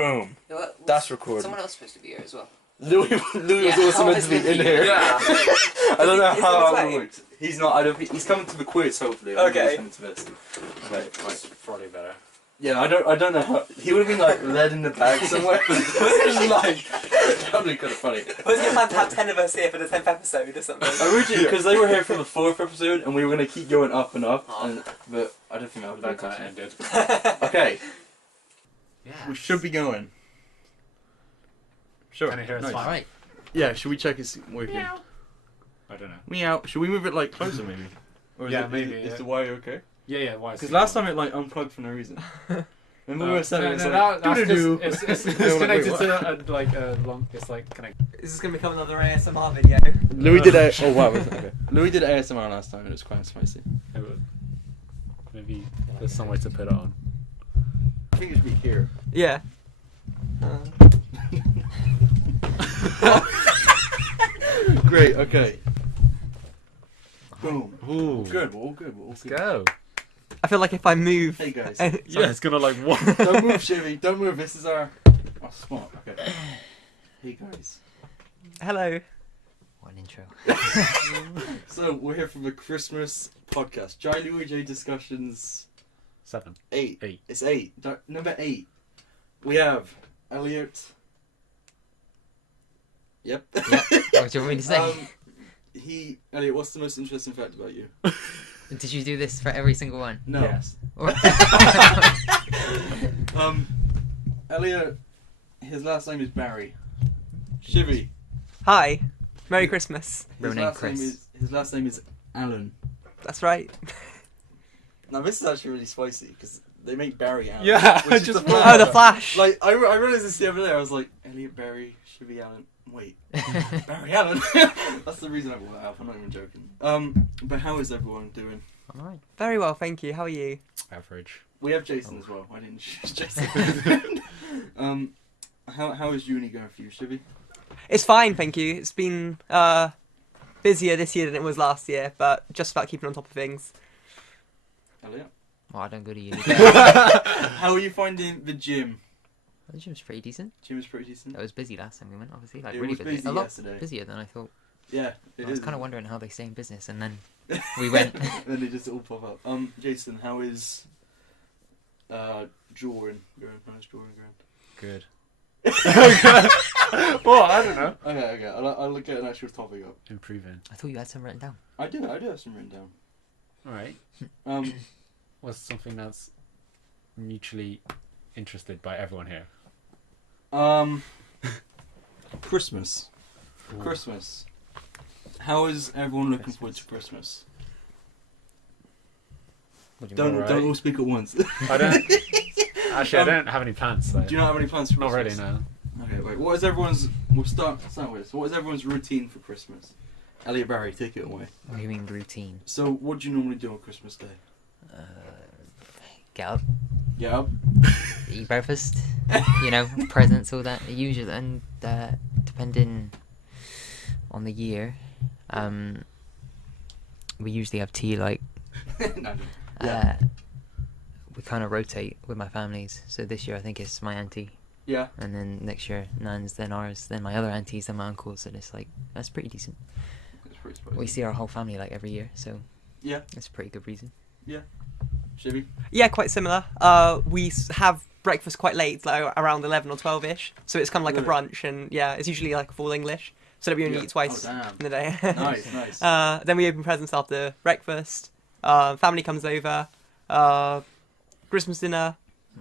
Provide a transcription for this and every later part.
Boom. What, That's recorded. Someone else supposed to be here as well. Louis was also meant to be in here. Yeah. I don't know Is he how on that his way? works. He's not. I don't think he's coming to the quiz. Hopefully. I think Okay. He's coming to this. Okay. Right. Probably better. Yeah. I don't know how. He would have been like led in the bag somewhere. Like probably kind of funny. Wasn't your plan to have 10 of us here for the 10th episode or something? Originally, because they were here for the 4th episode, and we were gonna keep going up and up, but I don't think that would That have kind of been ended. Okay. Yeah. We should be going. Sure. Can I hear us Nice. fine? Alright. Yeah. Should we check it's working? I don't know. Meow. Should we move it like closer maybe? Or is Yeah, it, maybe, Is yeah. the wire okay? Yeah. Why? Because last time it like unplugged for no reason. Remember we were saying it's like that's doo-doo-doo. just, it's They were like, connected wait, to a long. It's like connected. Is this going to become another ASMR video? Louis did a oh wow okay. Louis did ASMR last time and it was quite spicy. Maybe there's some way to put it on. I think it should be here. Yeah. Great. Okay. Boom. Ooh. Good. We're all good. We're all Let's good. go. I feel like if I move... Hey guys. Yeah, it's gonna like what? Don't move, Shivy. Don't move. This is our spot. Okay. Hey guys. Hello. What an intro. So we're here for the Christmas podcast. GiLuiJ discussions 7. 8. 8. It's 8. Number 8. We have Elliot. Yep. Yep. What do you want me to say? Elliot, what's the most interesting fact about you? Did you do this for every single one? No. Yes. Or- Elliot, his last name is Barry. Shivy. Hi. Merry Christmas. Real name Chris. His last name is Alan. That's right. Now this is actually really spicy because they make Barry Alan. Yeah, which is just the Oh, the Flash. Like I realized this the other day. I was like Elliot Barry, Shivy Alan. Wait, Barry Allen. That's the reason I brought that up. I'm not even joking. But how is everyone doing? Alright. Very well, thank you. How are you? Average. We have Jason as well. I didn't choose Jason. How is uni going for you, Shivy? It's fine, thank you. It's been busier this year than it was last year, but just about keeping on top of things. Elliot. Well, I don't go to uni. How are you finding the gym? The gym's pretty decent. Gym is pretty decent. It was busy last time we went, obviously. Like, It really was busy. busy A lot yesterday. busier than I thought. Yeah, it I was is. kind of wondering how they stay in business, and then we went. Then they just all pop up. Jason, how is drawing going? How's drawing going? Good. Well, I don't know. Okay. I'll look at an actual topic up. Improving. I thought you had some written down. I do have some written down. Alright. What's something that's mutually interested by everyone here? Christmas. Ooh. Christmas. How is everyone looking forward to Christmas? What do you mean? Don't Alright. all speak at once. I don't. Actually, I don't have any plans. So. Do you not have any plans for Not Christmas? really, no. Okay, wait. What is everyone's? We'll start with this. What is everyone's routine for Christmas? Elliot Barry, take it away. What do you mean routine? So, what do you normally do on Christmas Day? Get up, Get up. eat breakfast, you know, presents, all that. Usually, and depending on the year, we usually have tea like. No, yeah. We kind of rotate with my families. So this year I think it's my auntie, Yeah. and then next year Nan's, then ours, then my other aunties, then my uncles. And it's like that's pretty decent. It's pretty spicy. We see our whole family like every year, so Yeah. it's a pretty good reason. Shivy. Yeah, quite similar. We have breakfast quite late, like around 11 or 12ish. So it's kind of like a Really? brunch, and yeah, it's usually like full English. So that we only Yeah. eat twice Oh, damn. in the day. Nice. Then we open presents after breakfast. Family comes over. Christmas dinner.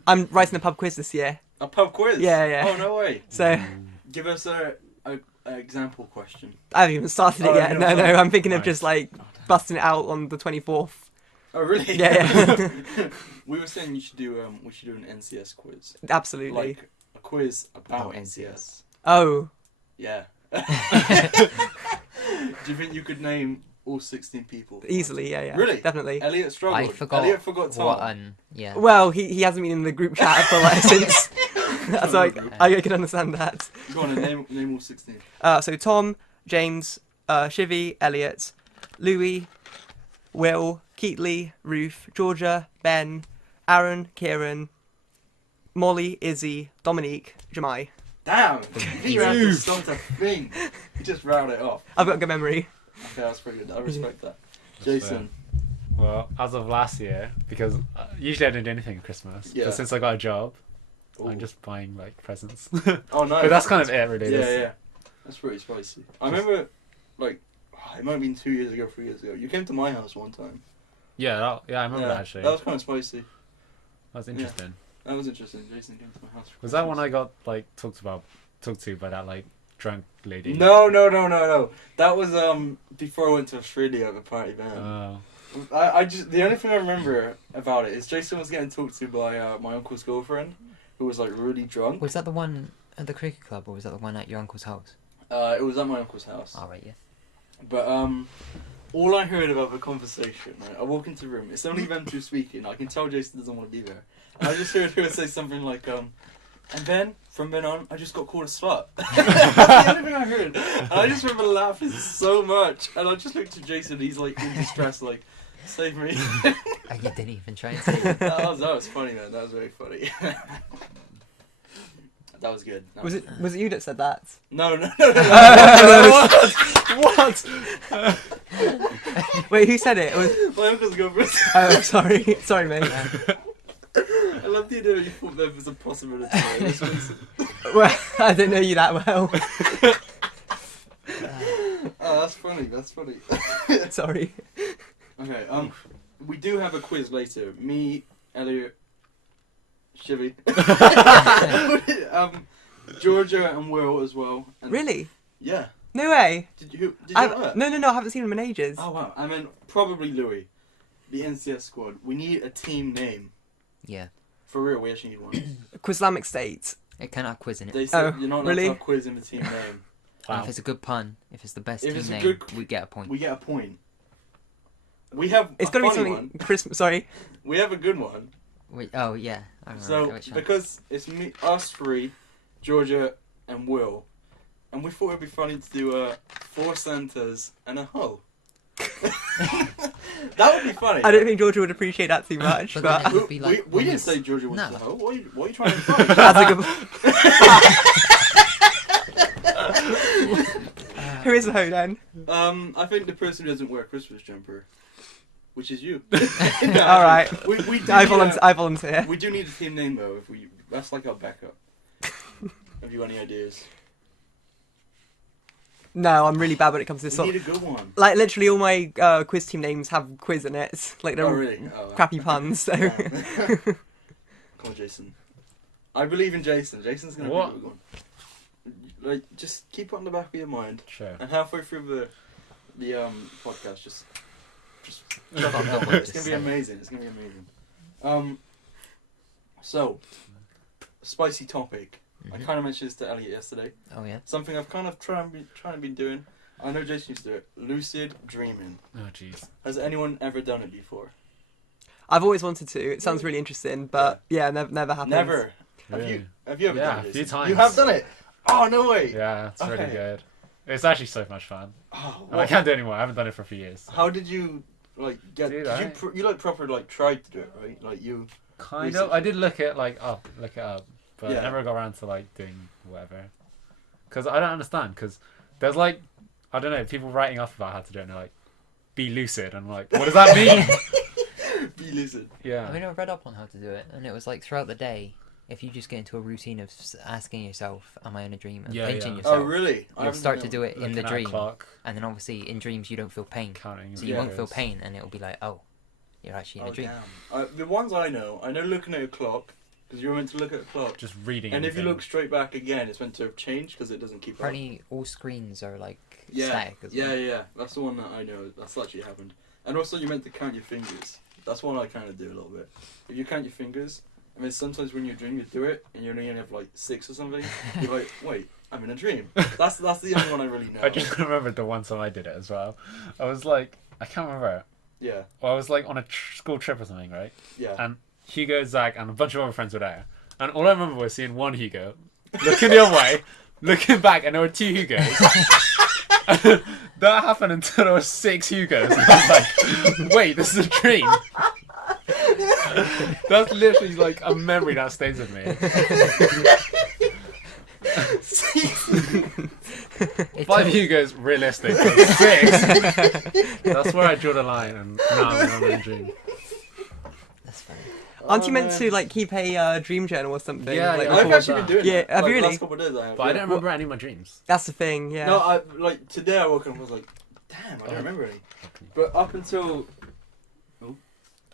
I'm writing a pub quiz this year. A pub quiz. Yeah. Oh no way. So Give us a example question. I haven't even started it Oh, yet. no, No, sorry. I'm thinking of Nice. just like busting it out on the 24th. Oh really? Yeah. We were saying we should do an NCS quiz. Absolutely. Like a quiz about About NCS. Oh. Yeah. Do you think you could name all 16 people? Easily, yeah. Really? Definitely. Elliot struggled. I forgot. Elliot forgot Tom. What yeah. Well, he hasn't been in the group chat for like since. So I can understand that. Go on and name all 16. So Tom, James, Shivy, Elliot, Louis, Will, Keatley, Ruth, Georgia, Ben, Aaron, Kieran, Molly, Izzy, Dominique, Jemai. Damn! You have to start a thing. You just round it off. I've got a good memory. Okay, that's pretty good. I respect that. Jason. Well, as of last year, because usually I don't do anything at Christmas, Yeah. but since I got a job, Ooh. I'm just buying like presents. Oh no. But that's kind of it, really. Yeah. That's pretty spicy. I remember, like, it might have been 2 years ago, 3 years ago. You came to my house one time. Yeah, I remember that actually. That was kind of spicy. That was interesting. That was interesting. Jason came to my house. Was that when I got like talked to by that like drunk lady? No. That was before I went to Australia at the party van. I just the only thing I remember about it is Jason was getting talked to by my uncle's girlfriend, who was like really drunk. Was that the one at the cricket club, or was that the one at your uncle's house? It was at my uncle's house. Oh, right, yeah. But all I heard about the conversation, right, I walk into the room. It's only them two speaking. I can tell Jason doesn't want to be there. And I just heard her say something like, and then from then on, I just got called a slut. That's the only thing I heard. And I just remember laughing so much. And I just looked at Jason. He's like in distress, like, save me. You didn't even try and save it. that was funny, man. That was very funny. That was good. Was it you that said that? No. What? Wait, who said it? It was My uncle's girlfriend. Oh, sorry, mate. I love the idea that you thought there was a possibility. Well, I don't know you that well. Oh, that's funny. Sorry. Okay. We do have a quiz later. Me, Elliot, Shivy, Georgia, and Will as well. And Really? Yeah. No way. Did you know that? No, I haven't seen him in ages. Oh wow. I mean, probably Louis, the NCS squad. We need a team name. Yeah. For real, we actually need one. Quizlamic State. It cannot quiz in it. They said Oh, you're not allowed really? to have quiz in the team name. And if it's a good pun, if it's the best If team it's a name, good- we get a point. We get a point. We have It's a got to be funny something one. Christmas. Sorry. We have a good one. Oh, yeah. I remember So which one. because it's us three, Georgia and Will, and we thought it'd be funny to do 4 Santas and a hoe. That would be funny. I don't think Georgia would appreciate that too much, But but then it would be like we one didn't is- say Georgia was No. the hoe. What are you trying to imply? that's a good. Who is the hoe then? I think the person who doesn't wear a Christmas jumper, which is you. All right. We do I need I volunteer. we do need a team name though. That's like our backup. Have you got any ideas? No, I'm really bad when it comes to We this sort. need a good one. Like literally, all my quiz team names have quiz in it. Like they're Oh all really? Oh, crappy puns. So Come on, Jason. I believe in Jason. Jason's gonna What? be a good one. Like, just keep it on the back of your mind, Sure. and halfway through the podcast, just Fuck up what it's to gonna be say. amazing. It's gonna be amazing. So spicy topic. I Mhm. kind of mentioned this to Elliot yesterday. Oh, yeah. Something I've kind of trying to be doing. I know Jason used to do it. Lucid dreaming. Oh jeez. Has anyone ever done it before? I've always wanted to. It sounds really interesting, but yeah, never happened. Never. Really? Have you ever Yeah, done it? a few Jason? times. You have done it. Oh no way. Yeah, it's really Okay. good. It's actually so much fun. Oh, And I can't do it anymore. I haven't done it for a few years. How did you get? Dude, Did you like proper tried to do it, right? Like you. Kind Research. of. I did look it up, but Yeah. I never got around to like doing whatever. Because I don't understand. Because there's like, I don't know, people writing off about how to do it. And they're like, be lucid. And I'm like, what does that mean? Be lucid. Yeah. I mean, I read up on how to do it, and it was like throughout the day, if you just get into a routine of asking yourself, am I in a dream? And Yeah, pinching yeah. yourself, Oh really? I you'll haven't start done to do it in Looking the at a dream. clock, And then obviously in dreams you don't feel pain. counting. So you your won't feel fingers. pain, and it'll be like, oh, you're actually in a Oh dream. damn. The ones I know looking at a clock because you're meant to look at a clock, Just reading. and if you anything. look straight back again, it's meant to have changed because it doesn't keep up. Apparently all screens are like Yeah, static as well. yeah. That's the one that I know. That's actually happened. And also, you're meant to count your fingers. That's one I kind of do a little bit. If you count your fingers, I mean, sometimes when you dream, you do it, and you only have like 6 or something. You're like, wait, I'm in a dream. That's the only one I really know. I just remembered the one time I did it as well. I was like, I can't remember. Yeah, Well, I was like on a school trip or something, right? yeah. And Hugo, Zach, and a bunch of other friends were there. And all I remember was seeing one Hugo, looking the other way, looking back, and there were 2 Hugos. That happened until there were 6 Hugos. And I was like, wait, this is a dream. That's literally like a memory that stays with me. 5 Hugos, realistic. 6. That's where I drew the line, and now I'm in a dream. That's funny. Aren't you meant to like keep a dream journal or something? Yeah, like, yeah. I've before- actually been doing Yeah, that. have like, you really? Last couple of days I have. But I don't remember any of my dreams. That's the thing. Yeah. No, I like today I woke up and was like, damn, I don't remember any. But up until Don't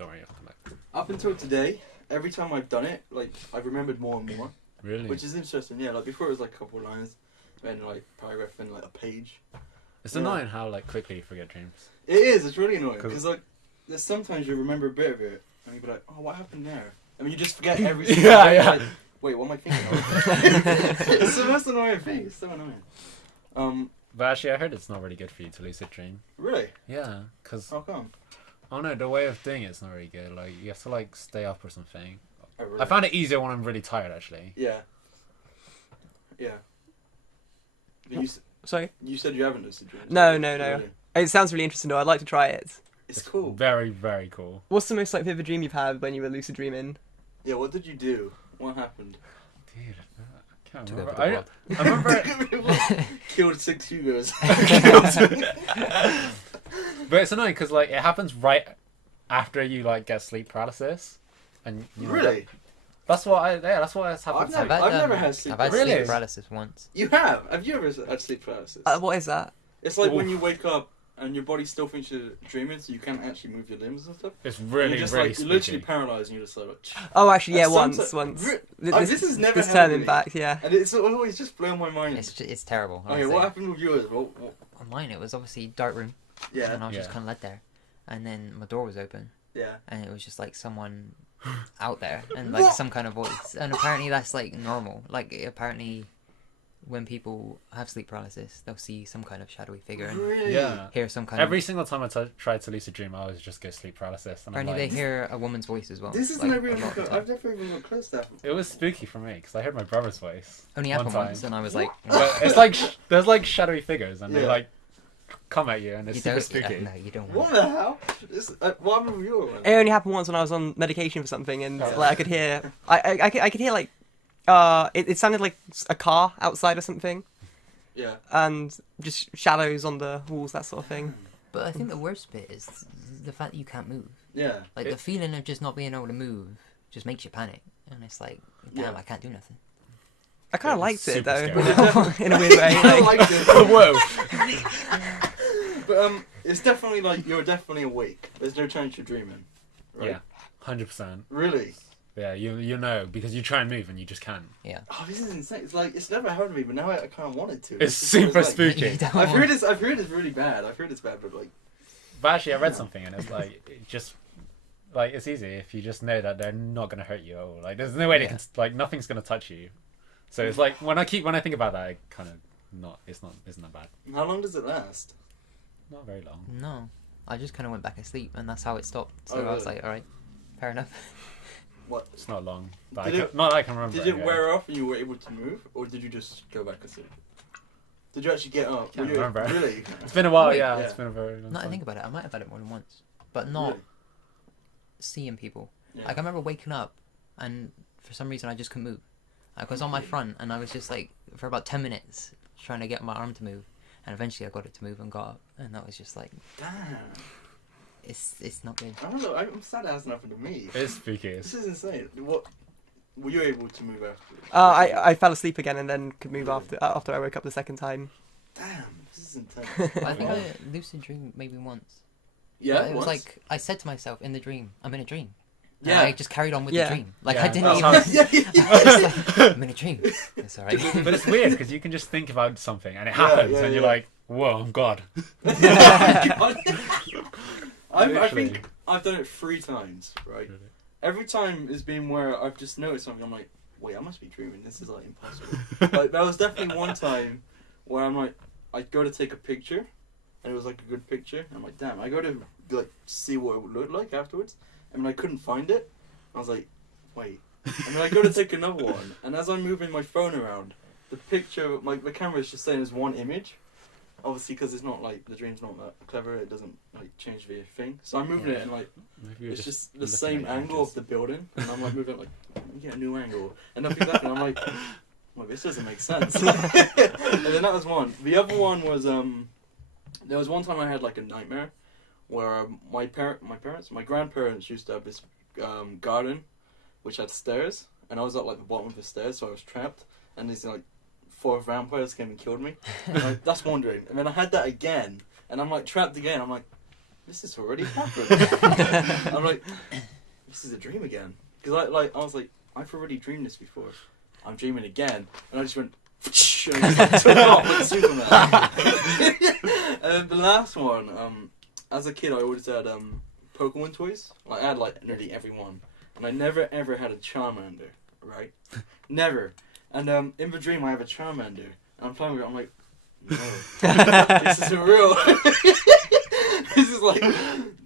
worry, I'll come back. up until today, every time I've done it, like I've remembered more and more, Really? which is interesting. Yeah, like before it was like a couple of lines, then like paragraph, then like a page. It's Yeah. annoying how like quickly you forget dreams. It is. It's really annoying 'Cause- because like there's sometimes you remember a bit of it and you be like, oh, what happened there? I mean, you just forget every single Yeah, thing. yeah. Like, wait, what am I thinking of? It's the most annoying thing. It's so annoying. But actually, I heard it's not really good for you to lucid dream. Really? Yeah, because How come? I don't know, the way of doing it's not really good. Like you have to like stay up or something. Oh, really? I found it easier when I'm really tired actually. Yeah. Yeah. But Sorry. you said you haven't lucid dreams. No, have you? no, no. Really? It sounds really interesting though. I'd like to try it. It's cool. Very, very cool. What's the most like vivid dream you've had when you were lucid dreaming? Yeah, what did you do? What happened? Dude, I can't Took remember. over the I remember. Killed 6 Hugos. But it's annoying because like it happens right after you like get sleep paralysis, and you know, Really? that's what that's what has happened. I've to me. never had sleep I've had paralysis. sleep Really? paralysis once. You have? Have you ever had sleep paralysis? What is that? It's like when Oof. you wake up and your body still thinks you're dreaming, so you can't actually move your limbs and stuff. It's And really, you're just really like you're literally spooky. paralyzed, and you're just like. Oh, actually, yeah, That's once. this has never this happened term, to in me. fact, yeah. And it's always just blown my mind. It's terrible. Okay, honestly. what happened with yours? What, On mine, it was obviously dark room, yeah, and I was just Yeah. kind of led there, and then my door was open, yeah. and it was just like someone out there, and like some kind of voice, and apparently that's like normal. Like apparently, when people have sleep paralysis, they'll see some kind of shadowy figure and Really? Yeah. hear some kind Every of. single time I tried to lucid dream, I always just get sleep paralysis, and I'm Apparently, like, they hear a woman's voice as well. This is like, never a even. lot of the time. I've never even got close to that. it was spooky for me because I heard my brother's voice. Only one happened time. once, and I was like, But it's like there's like shadowy figures, and they Yeah. like come at you, and it's you super don't. spooky. No, you don't. What Want the hell? What happened with yours? It only happened once when I was on medication for something, and Oh. like I could hear, I could hear like, it sounded like a car outside or something, Yeah. and just shadows on the walls, that sort of thing. But I think the worst bit is the fact that you can't move. Yeah. Like the feeling of just not being able to move just makes you panic, and it's like, damn, Yeah. I can't do nothing. I kind of It's liked it though, super in a weird way. I Like, liked it. Whoa! But it's definitely like you're definitely awake. There's no chance you're dreaming. Right? Yeah, 100%. Really? Yeah, you know because you try and move and you just can't. Oh, this is insane. It's like it's never happened to me, but now I kind of wanted to. It's This is what super like. spooky. You don't I've want- heard it's. I've heard it's really bad. I've heard it's bad, but like. But actually, I read something and it's like it just like it's easy if you just know that they're not gonna hurt you at all. Like there's no way they can like nothing's gonna touch you. So it's like when I think about that, I kind of isn't that bad. How long does it last? Not very long. No, I just kind of went back asleep, and that's how it stopped. So Oh, I was really? like, all right, fair enough. What? It's not long. But Did it- not that I can remember. Did it anyway. wear off and you were able to move, or did you just go back asleep? Did you actually get up? Can't Were you- remember. Really? It's been a while. Wait, yeah, yeah. it's been a very long Now I time. think about it, I might have had it more than once, but not Really? seeing people. Yeah. Like I remember waking up, and for some reason I just couldn't move. I was on my front, and I was just like for about 10 minutes trying to get my arm to move, and eventually I got it to move and got up, and that was just like Damn. it's not good. I don't know. I'm sad it hasn't happened to me. It's spooky. This is insane. What? Were you able to move after? I fell asleep again and then could move after I woke up the second time. Damn. This is intense. I think I lucid dream maybe once. Yeah. But it was once? like I said to myself in the dream, I'm in a dream. And Yeah. I just carried on with Yeah. the dream. Like Yeah, I didn't that's even. how yeah. Yeah. I was just like, I'm in a dream. It's alright. But it's weird because you can just think about something and it Yeah, happens, yeah, and you're yeah. like, "Whoa, I'm God." I Literally. think I've done it 3 times, right? Every time has been where I've just noticed something. I'm like, wait, I must be dreaming. This is like impossible. Like there was definitely one time where I'm like, I go to take a picture, and it was like a good picture. I'm like, damn. I go to like see what it would look like afterwards, and I couldn't find it. I was like, wait. And then I go to take another one, and as I'm moving my phone around, the picture, the camera is just saying there's one image. obviously because it's not like the dream's not that clever, it doesn't like change the thing. So I'm moving it and like Maybe you're it's just the looking same at your angle edges. of the building, and I'm like moving it like a new angle, and nothing's happening. I'm like, well, this doesn't make sense. And then that was one. The other one was there was one time I had like a nightmare where my grandparents used to have this garden which had stairs, and I was at like the bottom of the stairs, so I was trapped, and these like 4 vampires came and killed me. And that's one dream. And then I had that again, and I'm like trapped again. I'm like, this has already happened. I'm like, this is a dream again, because I was like, I've already dreamed this before. I'm dreaming again, and I just went. And I just took off like Superman. And the last one, as a kid, I always had Pokemon toys. Like I had like nearly every one, and I never ever had a Charmander, right? Never. And in the dream, I have a Charmander, and I'm playing with it. I'm like, no, this isn't real. This is like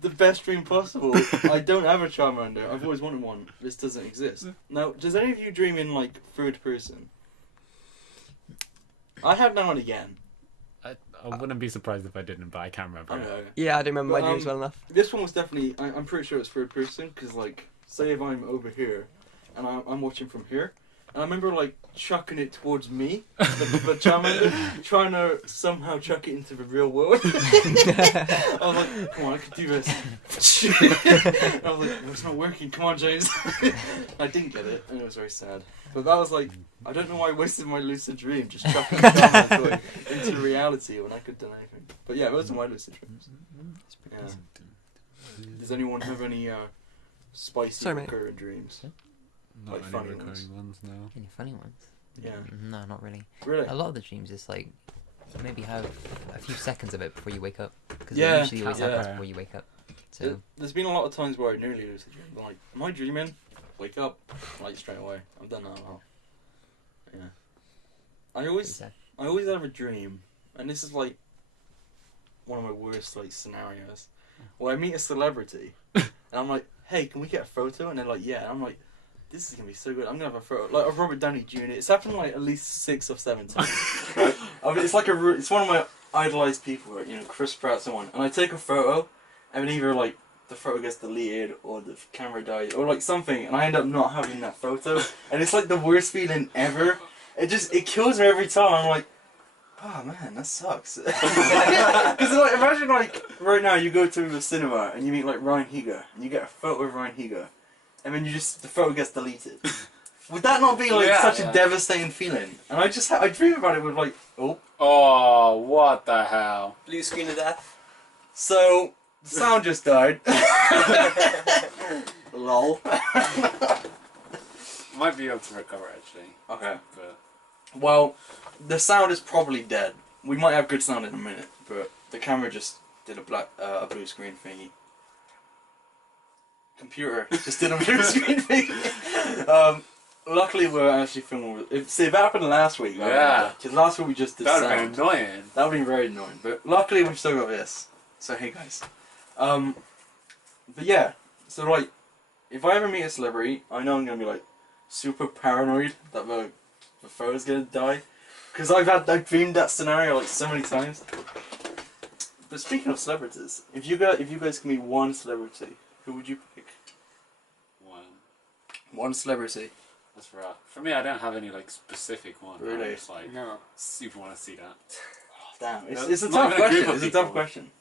the best dream possible. I don't have a Charmander. I've always wanted one. This doesn't exist. Now, does any of you dream in like third person? I have now and again. I wouldn't be surprised if I didn't, but I can't remember. it. Yeah, I don't remember my But, dreams well enough. This one was definitely. I'm pretty sure it's third person because, like, say if I'm over here and I'm watching from here, and I remember like chucking it towards me, the Charmander, trying to somehow chuck it into the real world. I was like, come on, I could do this. And I was like, well, it's not working. Come on, James. I didn't get it, and it was very sad. But that was like, I don't know why I wasted my lucid dream just chucking the Charmander toy into reality when I could do anything. But yeah, those are my lucid dreams. Yeah. Does anyone have any spicy Sorry, mate. recurrent dreams? Not Like any funny recurring ones, no. Any funny ones? Yeah. No, not really. Really? A lot of the dreams is like maybe have a few seconds of it before you wake up, because Yeah, it usually always yeah. happens before you wake up. So There's been a lot of times where I nearly lucid dream. I'm like, am I dreaming? Wake up, like straight away. I've done that a lot. Yeah. I pretty always sad. have a dream, and this is like one of my worst like scenarios, where I meet a celebrity, and I'm like, hey, can we get a photo? And they're like, yeah. And I'm like, this is gonna be so good. I'm gonna have a photo like of Robert Downey Jr. It's happened like at least 6 or 7 times. I mean, it's like it's one of my idolized people, right? You know, Chris Pratt, someone, and I take a photo, and then either like the photo gets deleted or the camera dies or like something, and I end up not having that photo, and it's like the worst feeling ever. It kills me every time. I'm like, oh man, that sucks. Because like, imagine like right now you go to the cinema and you meet like Ryan Higa and you get a photo of Ryan Higa, and then the photo gets deleted. Would that not be like such a devastating feeling? And I dream about it with like, Oh, what the hell? Blue screen of death. so the sound just died. Lol. Might be able to recover actually. Okay. But Well, the sound is probably dead. We might have good sound in a minute, but the camera just did a blue screen thingy. Computer just did a blue screen thingy. Luckily, we're actually filming. See, if that happened last week. Yeah. Because last week we just did that would sound. have been annoying. That would be very annoying. But luckily, we've still got this. So hey guys. But yeah. So like, if I ever meet a celebrity, I know I'm gonna be like super paranoid that the photo's gonna die, because I've dreamed that scenario like so many times. But speaking of celebrities, if you guys can meet one celebrity, who would you pick? One celebrity. That's rough. For me, I don't have any like specific one. Really? I just like super want to see that. Oh, damn, No, it's a not tough even a group question. of It's a tough people. question.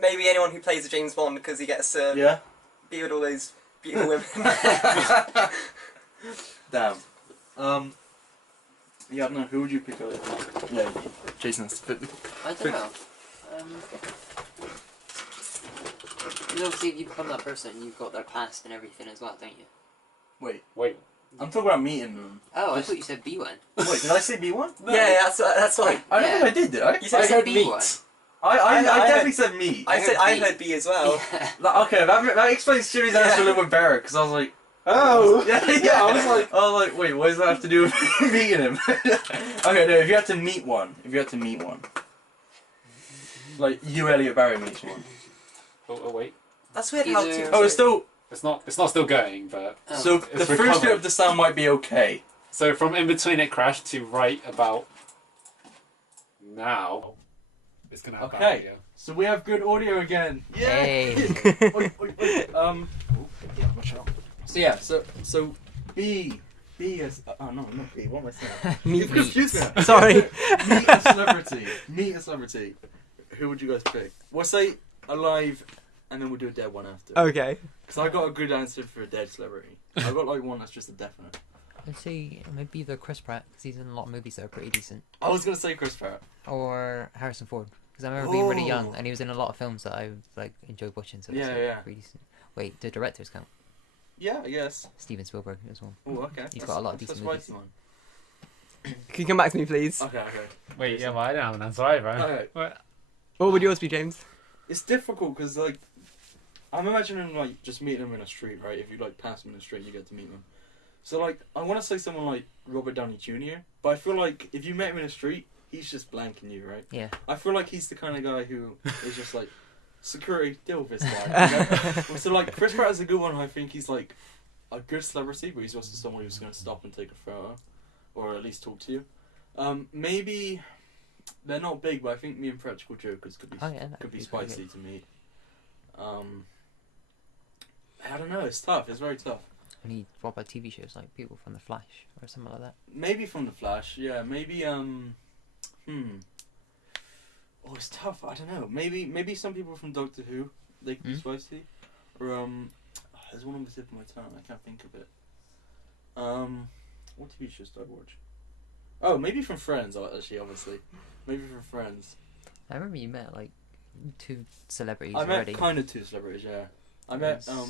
Maybe anyone who plays a James Bond because he gets to Yeah. be with all those beautiful women. Damn. Yeah, I don't know. Who would you pick up? Yeah, Jason. I don't know. Because obviously, if you become that person, you've got their past and everything as well, don't you? Wait. I'm talking about meeting them. Oh, I thought you said B1. Wait, did I say B1? Yeah, that's right. I don't Yeah. think I did I? You said I said B. B1. I I definitely heard- said me. I heard B as well. Yeah. Okay, that explains Jimmy's answer a little bit better, because I was like, Oh. yeah, I was like, wait, what does that have to do with meeting him? Okay, no, if you had to meet one, like you, Elliot Barry meets one. Oh wait. That's weird how Either- two. Oh, it's still. It's not still going, but Oh. So It's the first recovered. bit of the sound might be okay. so from in between it crashed to right about now. It's gonna have Okay. bad audio. So we have good audio again. Hey. Oi, oi, oi. Yeah, watch out. So yeah, so B is oh no, not B. What am I saying? Meat. You've confused me. Sorry. Meet a celebrity. Meet a celebrity. Who would you guys pick? We'll say alive, and then we'll do a dead one after. Okay. Because I got a good answer for a dead celebrity. I got like one that's just a definite. I'd say maybe the Chris Pratt, because he's in a lot of movies that are pretty decent. I was gonna say Chris Pratt. Or Harrison Ford, because I remember being really young Oh. and he was in a lot of films that I like enjoyed watching. So it's, Yeah, like, yeah. pretty decent. Wait, the directors count? Yeah, I guess. Steven Spielberg as well. Oh, okay. He's got a lot of decent That's a movies. spicy one. Can you come back to me, please? Okay, okay. Wait, yeah, well, I don't have an answer either. Okay. What? What would yours be, James? It's difficult because like I'm imagining like just meeting them in a street, right? If you like pass them in the street, you get to meet them. So like I want to say someone like Robert Downey Jr., but I feel like if you met him in the street, he's just blanking you, right? Yeah. I feel like he's the kind of guy who is just like security, deal with this guy. You know? So like Chris Pratt is a good one. I think he's like a good celebrity, but he's also someone who's going to stop and take a photo, or at least talk to you. Maybe they're not big, but I think me and Practical Jokers could be Oh, yeah, that could be could be very spicy to meet. I don't know. It's tough. It's very tough. And what about TV shows like people from The Flash or something like that? Maybe from The Flash. Yeah. Maybe. Oh, it's tough. I don't know. Maybe some people from Doctor Who. They could be spicy. Or there's one on the tip of my tongue. I can't think of it. What TV shows do I watch? Oh, maybe from Friends. Actually, obviously, maybe from Friends. I remember you met like 2 celebrities I met already. kind of 2 celebrities. Yeah, I met Yes.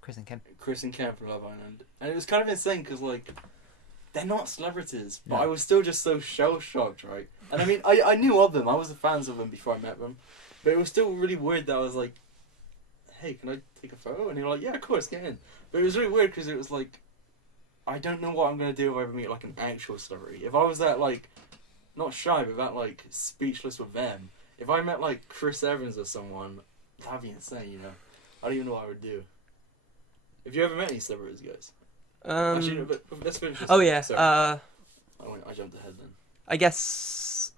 Chris and Kemp. Chris and Cam from Love Island, and it was kind of insane because like they're not celebrities, but No. I was still just so shell shocked, right? And I mean, I knew of them. I was fans of them before I met them, but it was still really weird that I was like, "Hey, can I take a photo?" And they were like, "Yeah, of course, get in." But it was really weird because it was like, I don't know what I'm gonna do if I ever meet like an actual celebrity. If I was that like, not shy, but that like speechless with them. If I met like Chris Evans or someone, that'd be insane, you know. I don't even know what I would do. Have you ever met any celebrities, guys? Actually, no, but let's finish this. Oh yeah. Sorry. I jumped ahead then. I guess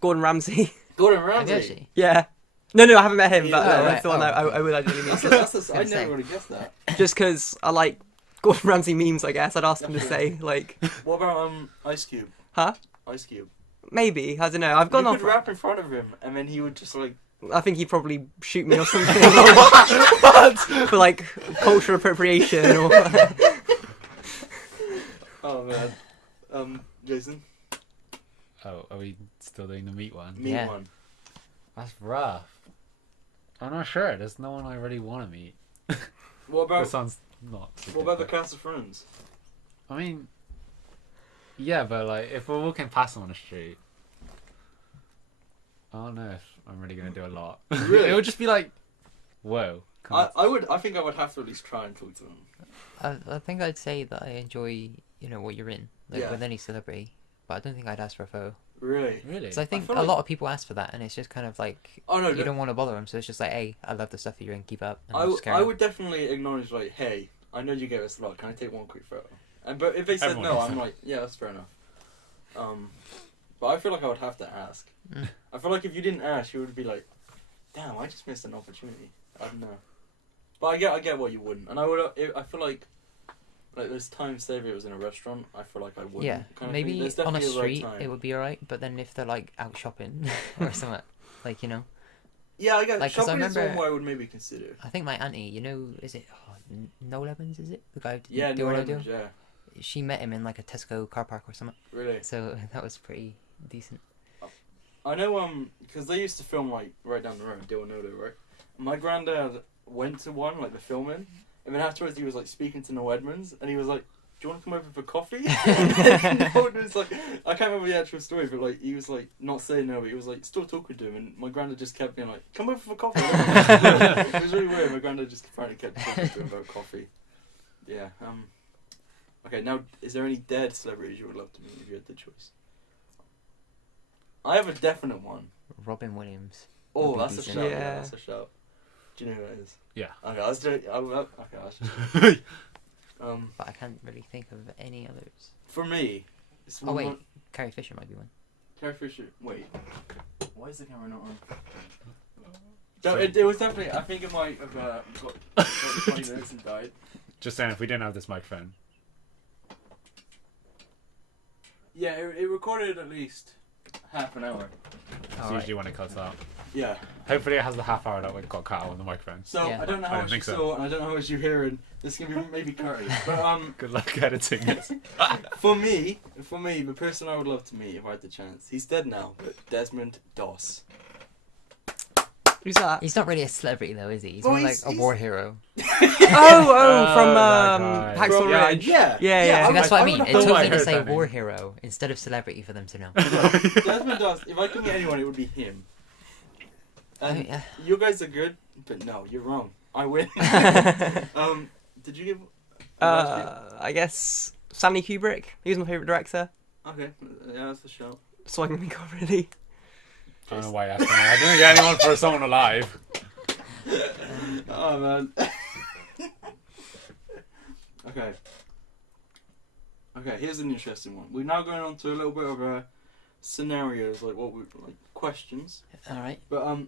Gordon Ramsay. Gordon Have you Ramsay. actually? Yeah. No, I haven't met him, Yeah, but oh, that's the one right. I would ideally meet. That's I Gonna say. never would have guessed that. Just because I like Gordon Ramsay memes, I guess. I'd ask him to say, like, What about Ice Cube? huh? Ice Cube. Maybe. I don't know. I've gone You off. could rap in front of him, and then he would just like. I think he'd probably shoot me or something. For, like, cultural appropriation or. Oh man. Jason. Oh, are we still doing the meat one? Me Yeah. one. That's rough. I'm not sure. There's no one I really want to meet. What about That sounds not. so what good, about the but- cast of Friends? I mean, yeah, but like if we're walking past them on the street, I don't know if I'm really gonna do a lot. Really? It would just be like, whoa. I think I would have to at least try and talk to them. I think I'd say that I enjoy, what you're in, like Yeah. with any celebrity, but I don't think I'd ask for a photo. Really? Really? Because I think feel a like- lot of people ask for that, and it's just kind of like Oh no, you don't want to bother them, so it's just like, hey, I love the stuff that you're in, keep up. And just carry I on. would definitely acknowledge like, hey, I know you get us a lot. Can I take one quick photo? But if they said Everyone no, does I'm that. like, yeah, that's fair enough. But I feel like I would have to ask. Mm. I feel like if you didn't ask, you would be like, damn, I just missed an opportunity. I don't know. But I get what you wouldn't, and I would. I feel like there's times, say if it was in a restaurant, I feel like I wouldn't. Yeah, kind of thing. maybe There's on a definitely right street time. it would be alright, but then if they're like out shopping or something, like Yeah, I guess like, 'cause I shopping is one remember- where I would maybe consider. I think my auntie, is it Noel Evans? Is it the guy? who Yeah, do no, what I do? yeah, She met him in like a Tesco car park or something, really. so that was pretty decent. I know, because they used to film like right down the road, Deal or No Deal, right? My granddad went to one, like the filming, and then afterwards he was like speaking to Noel Edmonds, and he was like, "Do you want to come over for coffee?" And Noel was like, I can't remember the actual story, but like he was like not saying no, but he was like still talking to him, and my granddad just kept being like, "Come over for coffee." It was really weird. My granddad just apparently kept talking to him about coffee. Yeah. Okay, now is there any dead celebrities you would love to meet if you had the choice? I have a definite one. Robin Williams. Oh, Would be that's a decent. shout. Yeah, Yeah. that's a shout. Do you know who that is? Yeah. Okay, let's do it. Okay, let's just. But I can't really think of any others. For me, it's Oh wait, one- Carrie Fisher might be one. Carrie Fisher. Wait, Why is the camera not on? No, it was definitely. I think it might have got 20 minutes and died. Just saying, if we didn't have this microphone. Yeah, it recorded at least half an hour. It's usually when it cuts out. Yeah. Hopefully it has the half hour that we got cut out on the microphone. So Yeah. I don't know I how don't much you think so. saw, and I don't know how much you're hearing. This can be maybe curtains, but Good luck editing this. for me, the person I would love to meet if I had the chance, he's dead now, but Desmond Doss. Who's that? He's not really a celebrity though, is he? He's Well, more he's- like a war hero. From that guy. Hacksaw From, Ridge. yeah. Yeah. See, that's what I mean. would It have took I me to heard say that name. war hero instead of celebrity for them to know. Desmond Doss. If I could meet anyone, it would be him. And yeah. you guys are good, but no, you're wrong. I win. Did you give? I guess Stanley Kubrick. He was my favourite director. Okay, yeah, that's the show. So I can think of really. I don't know why you asked me. I didn't get anyone for someone alive. Oh man. Okay. Okay, here's an interesting one. We're now going on to a little bit of scenarios, like questions. All right. But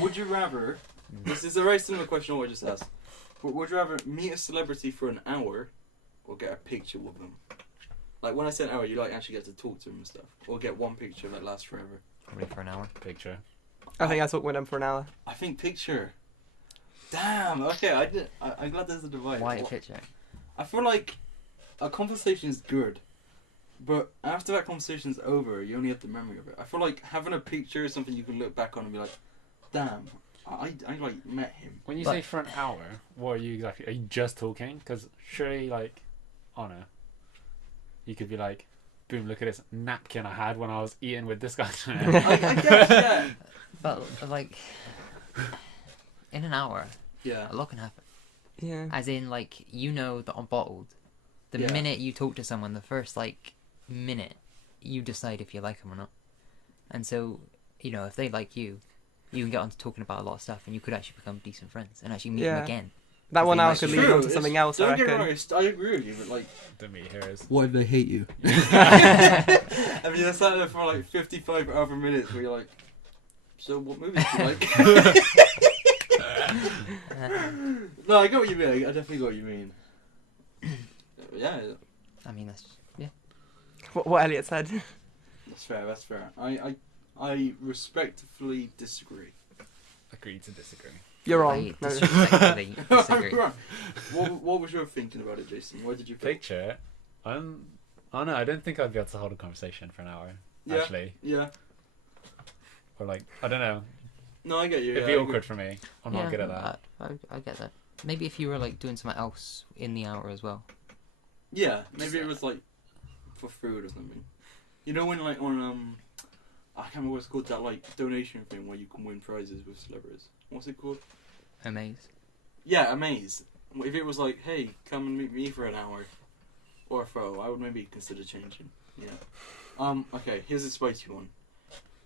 would you rather? This is a very similar question to what I just asked. But would you rather meet a celebrity for an hour, or get a picture with them? Like when I say an hour, you like actually get to talk to them and stuff, or get one picture that lasts forever. Probably for an hour. Picture. I think I talked with them for an hour. I think picture. Damn. Okay, I'm glad there's a divide. Why a picture? I feel like a conversation is good, but after that conversation's over, you only have the memory of it. I feel like having a picture is something you can look back on and be like, damn, I like met him. When you But- say for an hour, what are you exactly? Are you just talking? Because surely, like, Honor, you could be like, boom, look at this napkin I had when I was eating with this guy. I guess, yeah. But like, in an hour, Yeah. a lot can happen. Yeah. As in, like, you know that I'm bottled. The Yeah. minute you talk to someone, the first like minute, you decide if you like them or not. And so, you know, if they like you, you can get on to talking about a lot of stuff, and you could actually become decent friends and actually meet them Yeah. again. That one hour It's could true, lead on to It's- something else, I Don't get me reckon. wrong, I agree with you, but like, Don't meet heroes. what if they hate you? I mean, you're sat there for like 55 other minutes where you're like, so what movies do you like? No, I get what you mean. I definitely get what you mean. Yeah, I mean, that's What Elliot said. that's fair. That's fair. I respectfully disagree. Agree to disagree. You're I wrong. No. disrespectfully disagree. What was your thinking about it, Jason? What did you pick? Picture. I don't know. I don't think I'd be able to hold a conversation for an hour. Yeah. Actually, Yeah. or like, I don't know. No, I get you. It'd yeah, be I awkward for me. I'm not good at that. I get that. Maybe if you were like doing something else in the hour as well. Yeah, maybe it was like for food or something. You know when like on I can't remember what it's called, that like donation thing where you can win prizes with celebrities. What's it called? Amaze. Yeah, Amaze. If it was like, hey, come and meet me for an hour or a photo, I would maybe consider changing. Yeah. Okay, here's a spicy one.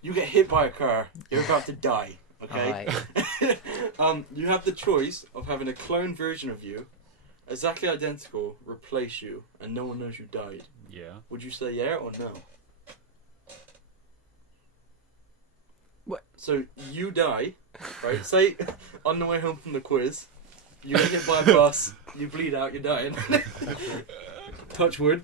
You get hit by a car, you're about to die. Okay. Alright. You have the choice of having a clone version of you, exactly identical, replace you, and no one knows you died. Yeah. Would you say yeah or no? What? So you die, right? Say on the way home from the quiz, you get hit by a bus, you bleed out, you're dying. Touch wood.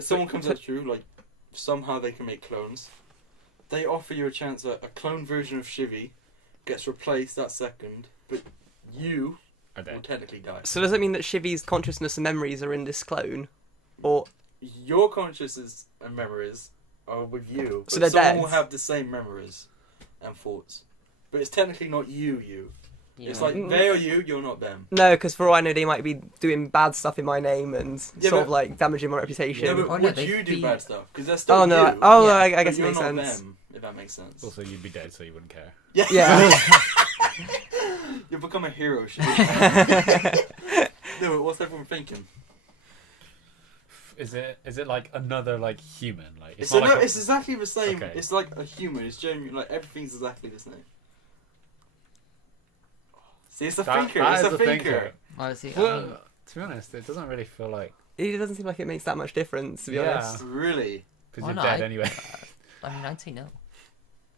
Someone comes at you, like somehow they can make clones. They offer you a chance that a clone version of Shivy gets replaced that second, but you Are will they? technically die. So does that mean that Shivy's consciousness and memories are in this clone? Or Your consciousness and memories are with you, but So they're someone dead? will have the same memories and thoughts. But it's technically not you. It's Yeah. like they are you, you're not them. no, because for all I know, they might be doing bad stuff in my name and Yeah, sort but- of like damaging my reputation. Yeah, but Oh, no, would they'd you do be- bad stuff? Because they're still Oh no! you. Oh, Yeah, I but guess it you're makes not sense. them, if that makes sense. Also, you'd be dead, so you wouldn't care. Yeah. Yeah. You'll become a hero. No, but what's everyone thinking? Is it like another like human? Like It's, not like it's exactly the same. Okay. It's like a human. It's genuine. Like everything's exactly the same. See, it's a thinker. that It's is a thinker. Honestly, I Well, mean, to be honest, it doesn't really feel like. It doesn't seem like it makes that much difference, to be Yeah. honest. Really? Because Why you're not? dead anyway. I mean, I'd say no.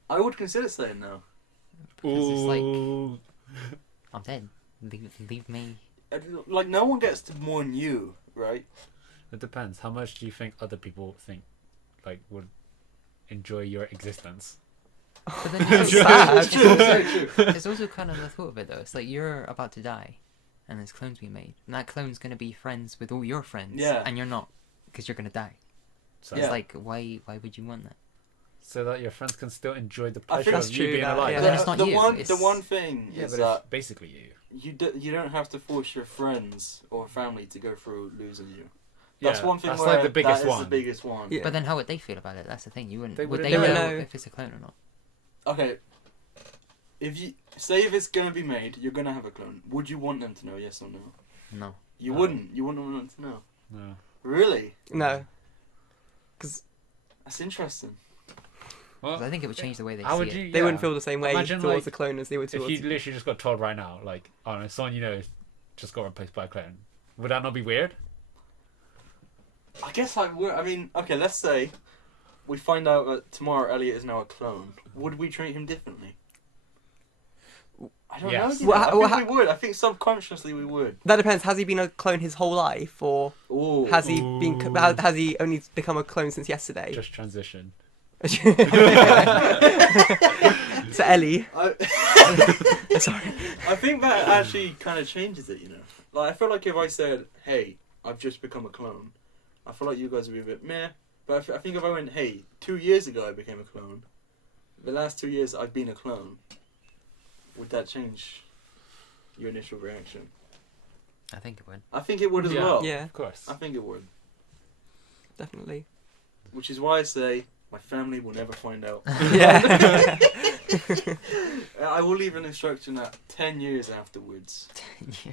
I would consider saying no. Because it's like, Ooh. I'm dead. Leave me. Like, no one gets to mourn you, right? It depends. How much do you think other people think, like, would enjoy your existence? But then That's it's, sad. It's true, it's very true. it's also kind of the thought of it though. It's like you're about to die, and there's clones being made, and that clone's gonna be friends with all your friends, Yeah. and you're not, because you're gonna die. So, Yeah. It's like, why would you want that? so that your friends can still enjoy the I think pleasure that's of you true, being that, alive. yeah. But then it's not the you. one, It's... the one thing Yeah, is but that it's basically you. you don't have to force your friends or family to go through losing you. That's Yeah, one thing that's where like the biggest that is one. the biggest one. Yeah. But then how would they feel about it? That's the thing. You wouldn't. They Would wouldn't they know. know if it's a clone or not? Okay, if you say if it's gonna be made, you're gonna have a clone. Would you want them to know? Yes or no? No. You No. wouldn't. You wouldn't want them to know. No. Really? No. That's interesting. 'Cause I think it would change the way they How see would it. you? They wouldn't yeah. feel the same way Imagine, towards like, the clone as they would If towards you literally just got told right now, like, I don't know, someone you know just got replaced by a clone, would that not be weird? I guess I would. I mean, okay, let's say we find out that tomorrow Elliot is now a clone. Would we treat him differently? I don't know. Yes. You know. Well, I well, think we would. I think subconsciously we would. That depends. Has he been a clone his whole life, or Ooh. has he been? Ooh. Has he only become a clone since yesterday? Just transition. To Ellie. Sorry. I think that actually kind of changes it, you know. Like, I feel like if I said, "Hey, I've just become a clone," I feel like you guys would be a bit meh. But I think if I went, "Hey, 2 years ago I became a clone. The last 2 years I've been a clone," would that change your initial reaction? I think it would. I think it would as Yeah. well. Yeah, Of course. I think it would. definitely. Which is why I say my family will never find out. Yeah. I will leave an instruction that 10 years afterwards, Yeah.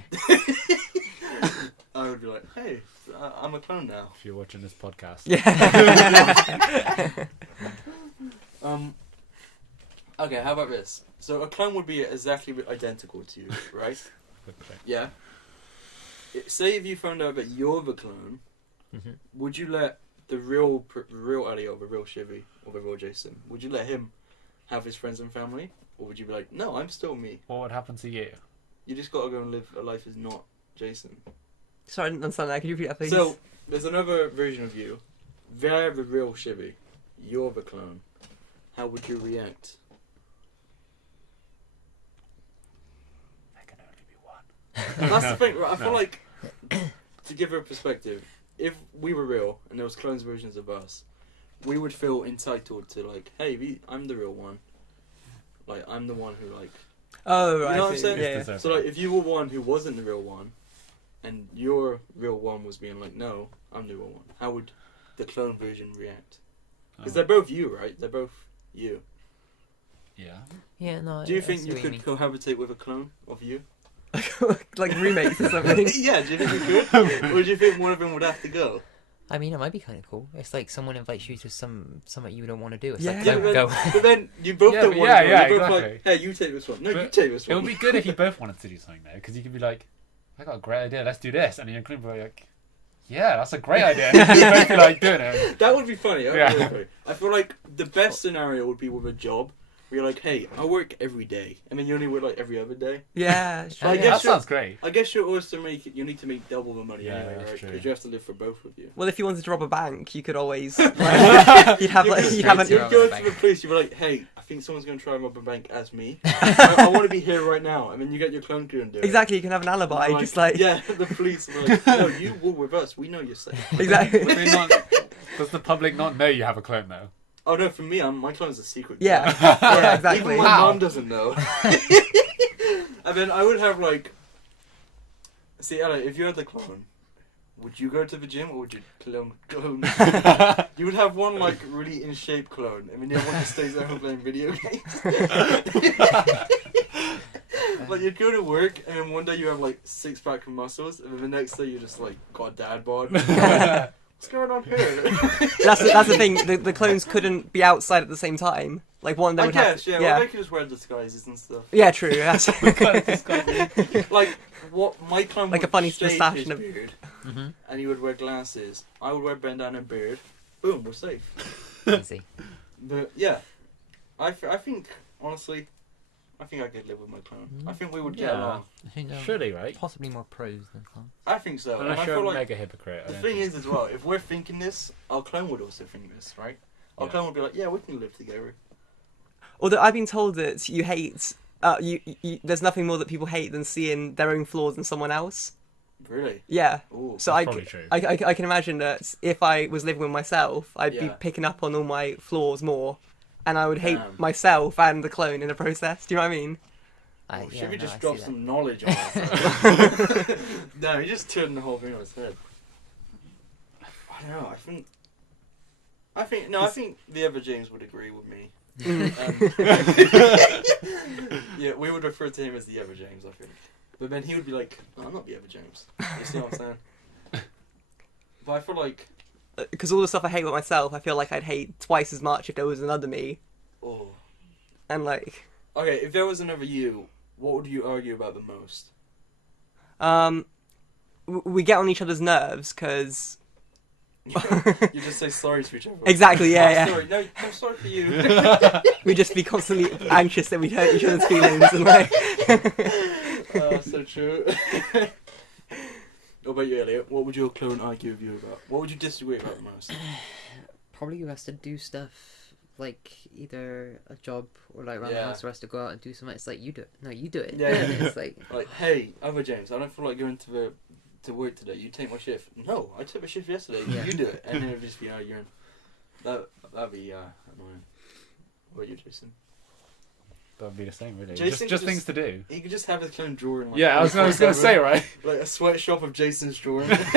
I would be like, "Hey, I'm a clone now." If you're watching this podcast. Yeah. Okay, how about this? So a clone would be exactly identical to you, right? Okay. Yeah. Say if you found out that you're the clone, Mhm. would you let the real Elliot or the real Chivy or the real Jason, would you let him have his friends and family? Or would you be like, "No, I'm still me. What would happen to you? You just gotta go and live a life as not Jason." Sorry, I didn't understand that. Could you repeat that, please? So, there's another version of you. They're the real Chivy. You're the clone. How would you react? There can only be one. And that's the thing, right? I feel No. like, to give her a perspective, if we were real and there was clones versions of us, we would feel entitled to, like, "Hey, I'm the real one. Like, I'm the one who, like..." oh, right. You know what I I'm see. saying? Yeah. Deserve So, like, if you were one who wasn't the real one, and your real one was being like, "No, I'm the real one," how would the clone version react? Because Oh. they're both you, right? They're both you. Yeah. Yeah, no. Do you I think see you what could mean. cohabitate with a clone of you? Like roommates or something. Yeah, do you think you could? Or do you think one of them would have to go? I mean, it might be kind of cool. It's like someone invites you to something you don't want to do. It's Yeah. like, Yeah, go, but, go. but then you both Yeah, don't but want yeah, to go. yeah, You're both exactly. like, "Hey, you take this one." No, you But take this It one. would be good if you both wanted to do something though, because you could be like, "I got a great idea. Let's do this," and your clone would be like, "Yeah, that's a great idea." And you both be like doing it. That would be funny. That would be Yeah. really funny. I feel like the best scenario would be with a job where you're like, "Hey, I work every day," and then you only work like every other day. Yeah, sure. I Yeah, guess that sounds great. I guess you also you need to make double the money Yeah, anyway, that's right? true. Because you have to live for both of you. Well, if you wanted to rob a bank, you could always. Like, you'd have like, you'd have Straight an. to You'd go bank. to the police, you'd be like, "Hey, I think someone's going to try and rob a bank as me. I want to be here right now." And then you get your clone crew and do it. Exactly, you can have an alibi, And just like. Yeah, the police are like, "No, you were with us. We know you're safe." Exactly. Would they not, does the public not know you have a clone though? Oh no, for me, my clone's a secret. Yeah, yeah, exactly. Even my Wow. mom doesn't know. And then I would have like, see, Ella, if you had the clone, would you go to the gym or would you clone? You would have one like really in shape clone, and then the other one just stays at home playing video games. Like you'd go to work, and then one day you have like 6-pack of muscles, and then the next day you're just like got dad bod. What's going on here? That's the thing. The clones couldn't be outside at the same time. Like one of them I would have. guess, yeah. Yeah. Well, they could just wear disguises and stuff. Yeah, true. That's Like what my clone Like a would funny shave moustache his and a- beard, Mm-hmm. and he would wear glasses. I would wear bandana and beard, boom, we're safe. Easy. But yeah, I think honestly, I think I could live with my clone. I think we would get Yeah. along. I think there are Surely, right? possibly more pros than cons. I think so. And Unless I you're feel a like mega hypocrite. I the don't thing think- is as well, if we're thinking this, our clone would also think this, right? Our Yeah. clone would be like, yeah, we can live together. Although I've been told that you hate, there's nothing more that people hate than seeing their own flaws in someone else. Really? Yeah. Ooh. So That's probably true. I can imagine that if I was living with myself, I'd be Yeah. picking up on all my flaws more, and I would hate Damn. myself and the clone in the process. Do you know what I mean? Oh, should we no, just I drop see that. some knowledge on ourselves? No, you just turned the whole thing on its head. I don't know. I think the other James would agree with me. Yeah, we would refer to him as the other James, I think. But then he would be like, no, I'm not the other James. You see what I'm saying? But I feel like, Because all the stuff I hate with myself, I feel like I'd hate twice as much if there was another me. oh. And like, Okay, if there was another you, what would you argue about the most? we get on each other's nerves because You just say sorry to each other. exactly, Oh, yeah. sorry. No, I'm sorry for you. We just be constantly anxious that we'd hurt each other's feelings and like. Oh, so true. What about you, Elliot? What would your clone argue with you about? What would you disagree about the most? Probably who has to do stuff like either a job or like around the Yeah. house, or has to go out and do something. It's like, you do it. No, you do it. Yeah. It's like, Like, hey, other James, I don't feel like going to work today. You take my shift. No, I took my shift yesterday. Yeah. You do it, and then it'd just be arguing. That'd be annoying. What about you, Jason? That'd be the same, really. Jason Just could things to do. He could just have his clone drawing. Like, Yeah, I was gonna say, right? like a sweatshop of Jason's drawing. that's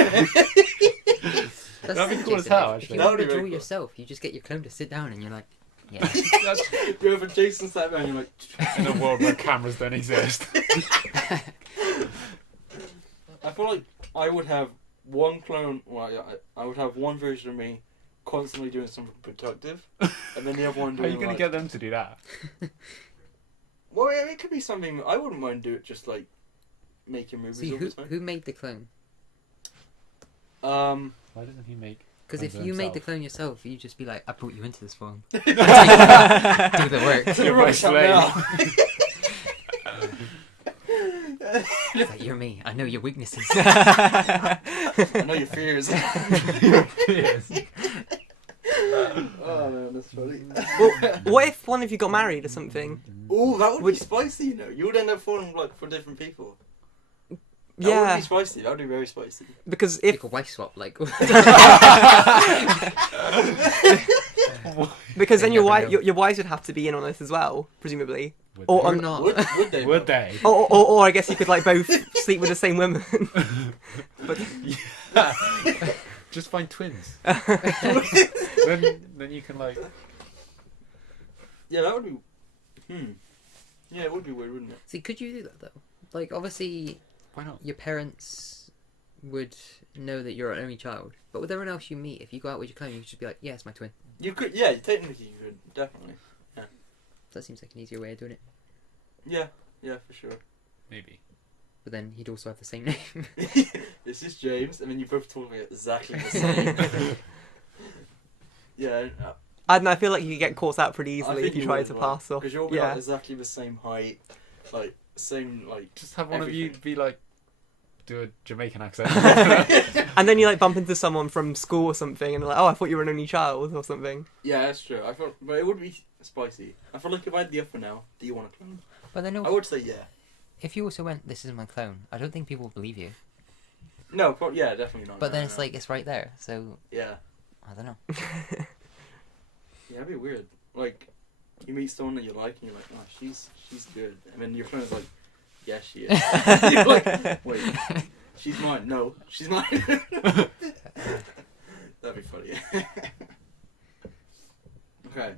That'd be it, cool as Jason. hell, If actually. you That want would to be draw very cool. yourself, you just get your clone to sit down and you're like, yeah. You have a Jason sat there and you're like. In a world where cameras don't exist. I feel like I would have one clone. Well, I would have one version of me constantly doing something productive, and then the other one How doing. are you gonna like, get them to do that? Well, yeah, it could be something I wouldn't mind do it. Just like making movies See, all the time. who made the clone? Why doesn't he make? Because if Clones you made the himself. clone yourself, you'd just be like, I brought you into this form. Do the work. You're my slave. It's like, you're me. I know your weaknesses. I know your fears. Yes. Oh man, that's funny. Well, what if one of you got married or something? Oh, that would be Would- spicy. You know, you would end up falling like for different people. That Yeah, would be spicy. That would be very spicy. because if Like a wife swap, like. because then You your never wife know. your wives would have to be in on this as well, presumably. Would Or Or on, not. Would they? Would they? or I guess you could like both sleep with the same women. But Just find twins. then you can like. Yeah, that would be. Yeah, it would be weird, wouldn't it? See, could you do that though? Like, obviously, Why not? your parents would know that you're an only child, but with everyone else you meet, if you go out with your clone, you could just be like, yeah, it's my twin. You could. Yeah, technically you could. Definitely. That seems like an easier way of doing it. Yeah. Yeah, for sure. Maybe. But then he'd also have the same name. This is James, and then you both told me exactly the same. Yeah, I don't know. I feel like you could get caught out pretty I easily think if you tried to pass off. because you'll be Yeah. like exactly the same height, like same like. Just have one of you Everything. be like, do a Jamaican accent. And then you like bump into someone from school or something, and they're like, "Oh, I thought you were an only child" or something. Yeah, that's true. I feel, but it would be spicy. I feel like if I had the offer now, do you want a clone? But then I would say yeah. if you also went, this is my clone, I don't think people would believe you. No, yeah, definitely not. But then no, it's no. like, it's right there. So, Yeah, I don't know. yeah, it'd be weird. Like, you meet someone that you like, and you're like, oh, she's good, and then your clone's like, yeah, she is. You're like, wait, she's mine. No, she's mine. That'd be funny. Okay,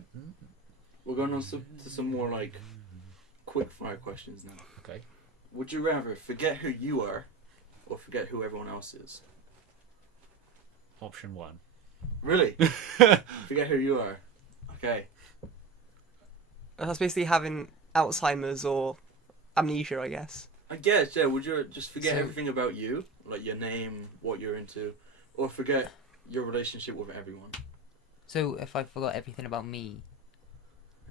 we're going on to some more like quick fire questions now. Okay. Would you rather forget who you are, or forget who everyone else is? Option 1. Really? Forget who you are. Okay. That's basically having Alzheimer's or amnesia, I guess. I guess, yeah. Would you just forget So- everything about you, like your name, what you're into, or forget your relationship with everyone? So if I forgot everything about me,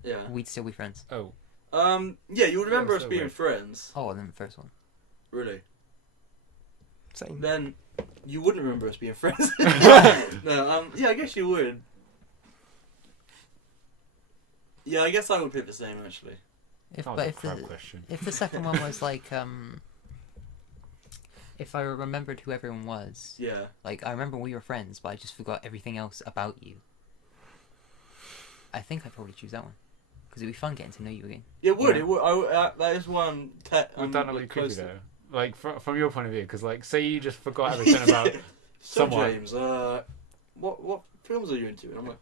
Yeah. we'd still be friends. Oh, Yeah, you would remember Yeah, us so being weird. friends. Oh, then the first one. Really. Same. Then you wouldn't remember us being friends. No, yeah, I guess you would. Yeah, I guess I would pick the same actually. If that was but a if crap the question. if the second one was like if I remembered who everyone was, Yeah. like I remember we were friends, but I just forgot everything else about you. I think I'd probably choose that one because it'd be fun getting to know you again. It would. Yeah. It would. that is one. Would that not be like, creepy close to- though? Like from your point of view, because like say you just forgot everything about So someone. James, what films are you into? And I'm like,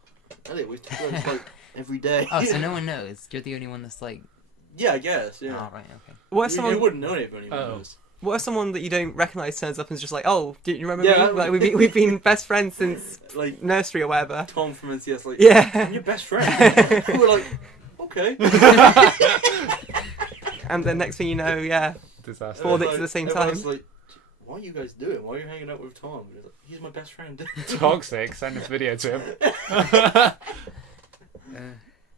Elliot, we talk about this like every day. Oh, so no one knows. You're the only one that's like. Yeah, I guess. Yeah. Oh, right. Okay. What if You someone? wouldn't know it if anyone Oh. knows. What if someone that you don't recognise turns up and is just like, "Oh, do you remember Yeah, me? Like we've been best friends since Like nursery or whatever." Tom from NCS, like, I'm Yeah. your best friend. We're like, okay. And then next thing you know, yeah, Disaster. Four dicks at the same everyone's time. Like, what are you guys doing? Why are you hanging out with Tom? And he's like, he's my best friend. Toxic. Send this video to him.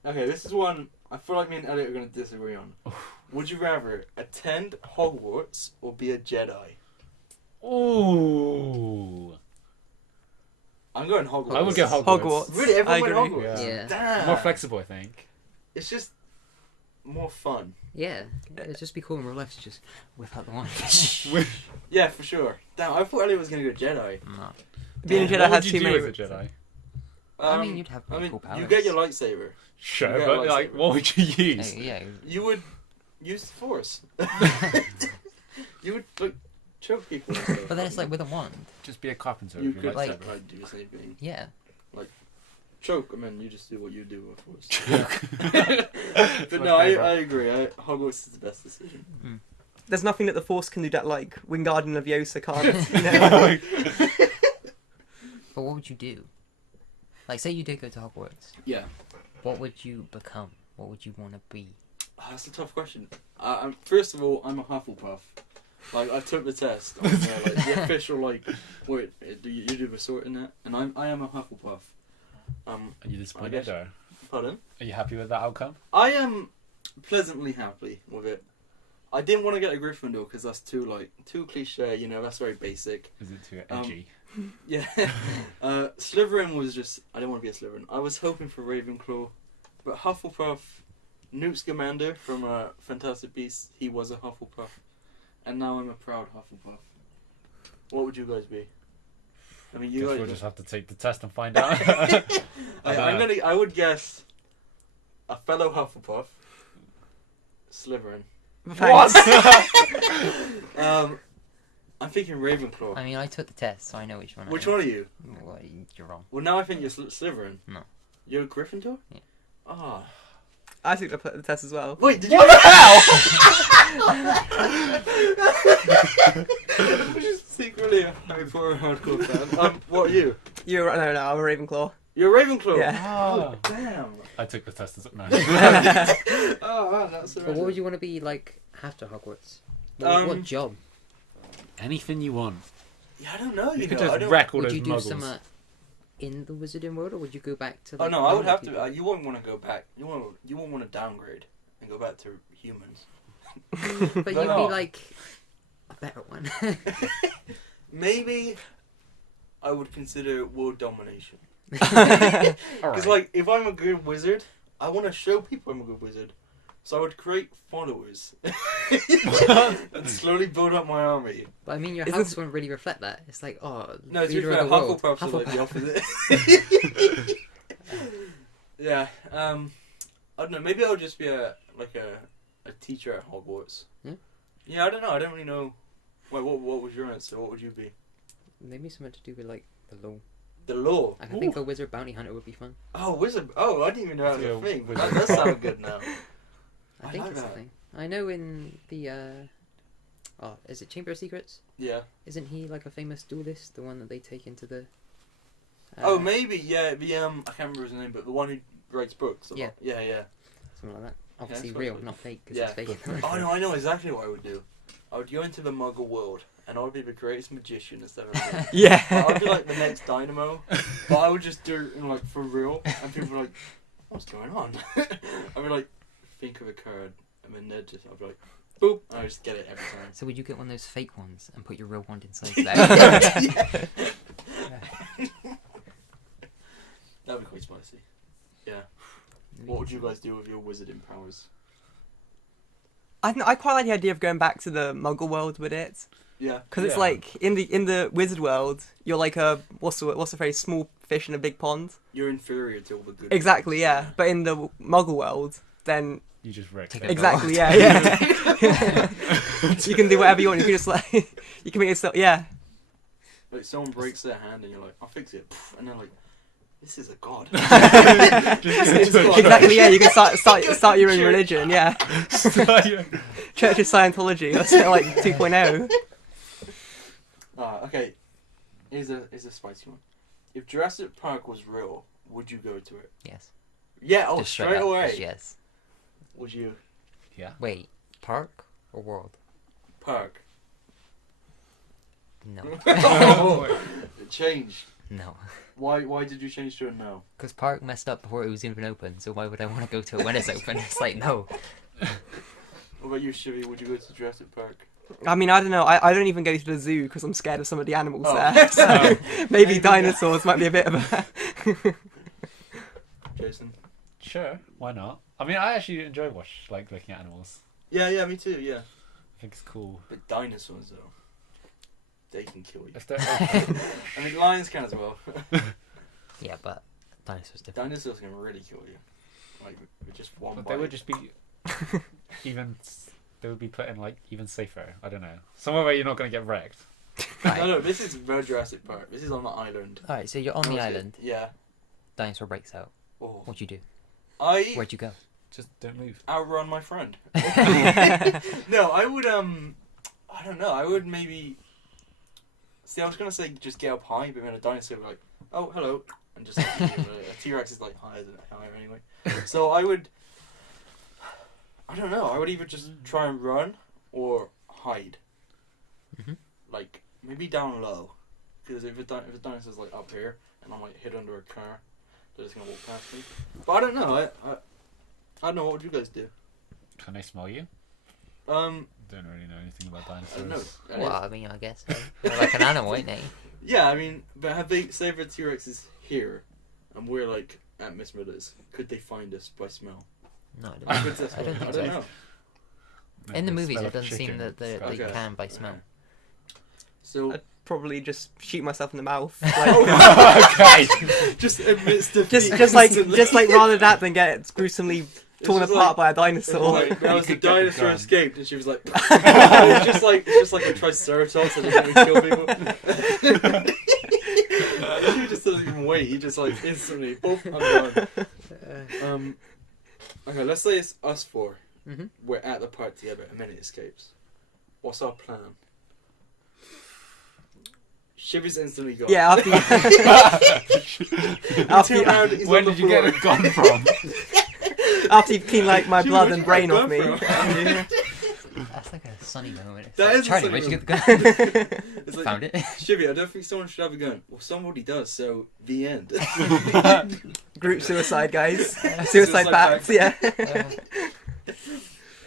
Okay, this is one I feel like me and Elliot are going to disagree on. Would you rather attend Hogwarts or be a Jedi? Ooh. I'm going Hogwarts. I would go Hogwarts. Hogwarts. Really? Everyone I went agree. Hogwarts? Yeah. Damn. More flexible, I think. It's just more fun. Yeah, it'd just be cool in real life to just whip out the wand. Yeah, for sure. Damn, I thought Elliot was going to go Jedi. No. being a Yeah. Jedi What has would too you do many. as a Jedi? I mean, you'd have pretty cool powers. you get your lightsaber. Sure, Yeah, but lightsaber. like, what would you use? Yeah. You would use the Force. You would like choke people. and stuff. But then it's like with a wand. Just be a carpenter. You with your could like- lightsaber. do the same thing. Yeah. Choke, and then you just do what you do with Force. It's But my no, I favourite. agree. Hogwarts is the best decision. There's nothing that the Force can do that like Wingardium Leviosa can't. You know? But what would you do? Like, say you did go to Hogwarts. Yeah. What would you become? What would you want to be? Oh, that's a tough question. First of all, I'm a Hufflepuff. Like I took the test, on, like the official like. Wait, do you do the sort in that? And I am a Hufflepuff. Are you I disappointed guess- or Pardon? are you happy with that outcome? I am pleasantly happy with it. I didn't want to get a Gryffindor because that's too cliche. You know, that's very basic. Is it too Um, edgy? Yeah. Slytherin was just. I didn't want to be a Slytherin. I was hoping for Ravenclaw, but Hufflepuff. Newt Scamander from Fantastic Beasts. He was a Hufflepuff, and now I'm a proud Hufflepuff. What would you guys be? I mean, you Guess guys. we'll just have to take the test and find out. I would guess a fellow Hufflepuff, Slytherin. Thanks. I'm thinking Ravenclaw. I mean, I took the test, so I know which one. Which I am. one are you? Well, you're wrong. Well, now I think you're Slytherin. No. You're a Gryffindor? Yeah. Ah. I took the test as well. Wait, did you? I'm just secretly a Harry Potter hardcore fan. What are you? You're no, I'm a Ravenclaw. You're a Ravenclaw? Yeah. Oh, damn. I took the test as no. Oh, man, that's so But what would you want to be like after Hogwarts? What job? Anything you want. Yeah, I don't know. You You could know, I just don't... wreck all Would those you do muggles. some in the Wizarding World, or would you go back to? Oh Like, no, I would normal have people? to. You wouldn't want to go back. You won't want to downgrade and go back to humans. But Why you'd not? be like a better one. Maybe I would consider world domination. Alright. Because like, if I'm a good wizard, I want to show people I'm a good wizard. So I would create followers and slowly build up my army. But I mean, your Is house this- wouldn't really reflect that. It's like, No, to be leader fair, of the world. Hufflepuffs are like the Hufflepuff. opposite. Yeah. I don't know. Maybe I'll just be a teacher at Hogwarts. Yeah? Yeah, I don't know. I don't really know. Wait, what was your answer? What would you be? Maybe something to do with like the law. The law. I can think a wizard bounty hunter would be fun. Oh, wizard. Oh, I didn't even know that was Yeah, a thing. wizard. That does sound good now. I I think like it's a that. thing. I know in the is it Chamber of Secrets? Yeah. Isn't he like a famous duelist? The one that they take into the. Oh, maybe. Yeah. The I can't remember his name, but the one who writes books. Yeah. Yeah. Something like that. Obviously it's real, possible. not fake, because Yeah. it's fake. Oh no, I know exactly what I would do. I would go into the Muggle world and I'd be the greatest magician that's ever been. Yeah. I'd be like the next Dynamo, but I would just do it like for real, and people were like, "What's going on?" I'd be like, "Think of a card," and then they'd just, I'd be like, "Boop," and I just get it every time. So would you get one of those fake ones and put your real wand inside Yeah. That'd be quite spicy. Yeah. What would you guys do with your wizarding powers? I quite like the idea of going back to the Muggle world with it, Yeah. because it's Yeah. like in the wizard world, you're like a what's the phrase, small fish in a big pond. You're inferior to all the good. Exactly, ones. yeah. But in the Muggle world, then You just wrecked Take it. a exactly, yeah. You can do whatever you want. You can just like you can make yourself, yeah. Like someone breaks their hand and you're like, "I'll fix it," and they're like, "This is a god." Exactly, yeah. You can start your own religion, yeah. Church of Scientology, or something like 2.0. Okay. Here's a spicy one. If Jurassic Park was real, would you go to it? Yes. Yeah. Oh, Just straight up, away. just yes. Would you? Yeah. Wait, park or world? Park. No. Oh, it changed. No. Why did you change to a no? Because park messed up before it was even open, so why would I want to go to it when it's open? It's like, no. What about you, Shivy? Would you go to Jurassic Park? I mean, I don't know. I don't even go to the zoo because I'm scared of some of the animals Oh. there. So maybe dinosaurs might be a bit of a. Jason? Sure, why not? I mean, I actually enjoy looking at animals. Yeah, me too, yeah. I think it's cool. But dinosaurs, though, they can kill you. If they're open, I mean, lions can as well. Yeah, but dinosaurs different. Dinosaurs can really kill you. Like, with just one but bite. they would just be even. They would be put in like even safer. I don't know, somewhere where you're not gonna get wrecked. No, this is the Jurassic Park. This is on the island. Alright, so you're on the Honestly, island, Yeah. dinosaur breaks out. Oh. What'd you do? I Where'd you go? Just don't move. outrun my friend. No, I would, I don't know. I would maybe... See, I was going to say just get up high, but then a dinosaur would be like, "Oh, hello." And just like, a T-Rex is like higher anyway. So I would... I don't know. I would either just try and run or hide. Mhm. Like, maybe down low. Because if a dinosaur's like up here and I'm like hid under a car, they're just going to walk past me. But I don't know. I don't know. What would you guys do? Can they smell you? Um, Don't really know anything about I dinosaurs. don't know. Well, I mean, I guess. They're like an animal, ain't they? Yeah, I mean, but have they, say if a T-Rex is here and we're like at Miss Miller's, could they find us by smell? No, I don't, I, could I don't think I so. don't know. Maybe In the they movies, smell it of doesn't seem chicken. that they Okay. can by smell. So, I'd probably just shoot myself in the mouth. Okay. just admits defeat. just like instantly. rather that than get gruesomely torn just apart like- by a It's dinosaur. like, that was the could get the dinosaur gun. escaped, and she was like, it's just like a triceratops that doesn't even kill people. He just doesn't even wait. He just like instantly, boop, I'm gone. Okay, let's say it's us four. Mm-hmm. We're at the park together, and then it escapes. What's our plan? Shivy's instantly gone. Yeah, after Turn around, he's Where on the did you get floor. a gun from? after you clean like my Shivy, blood where'd and you brain get off me. that That's like a sunny moment. It's That like, is a Charlie, sunny where'd you get the moment. gun? It's like, Found it. Shivy, I don't think someone should have a gun. Well, somebody does, so the end. Group suicide, guys. Suicide pacts, yeah.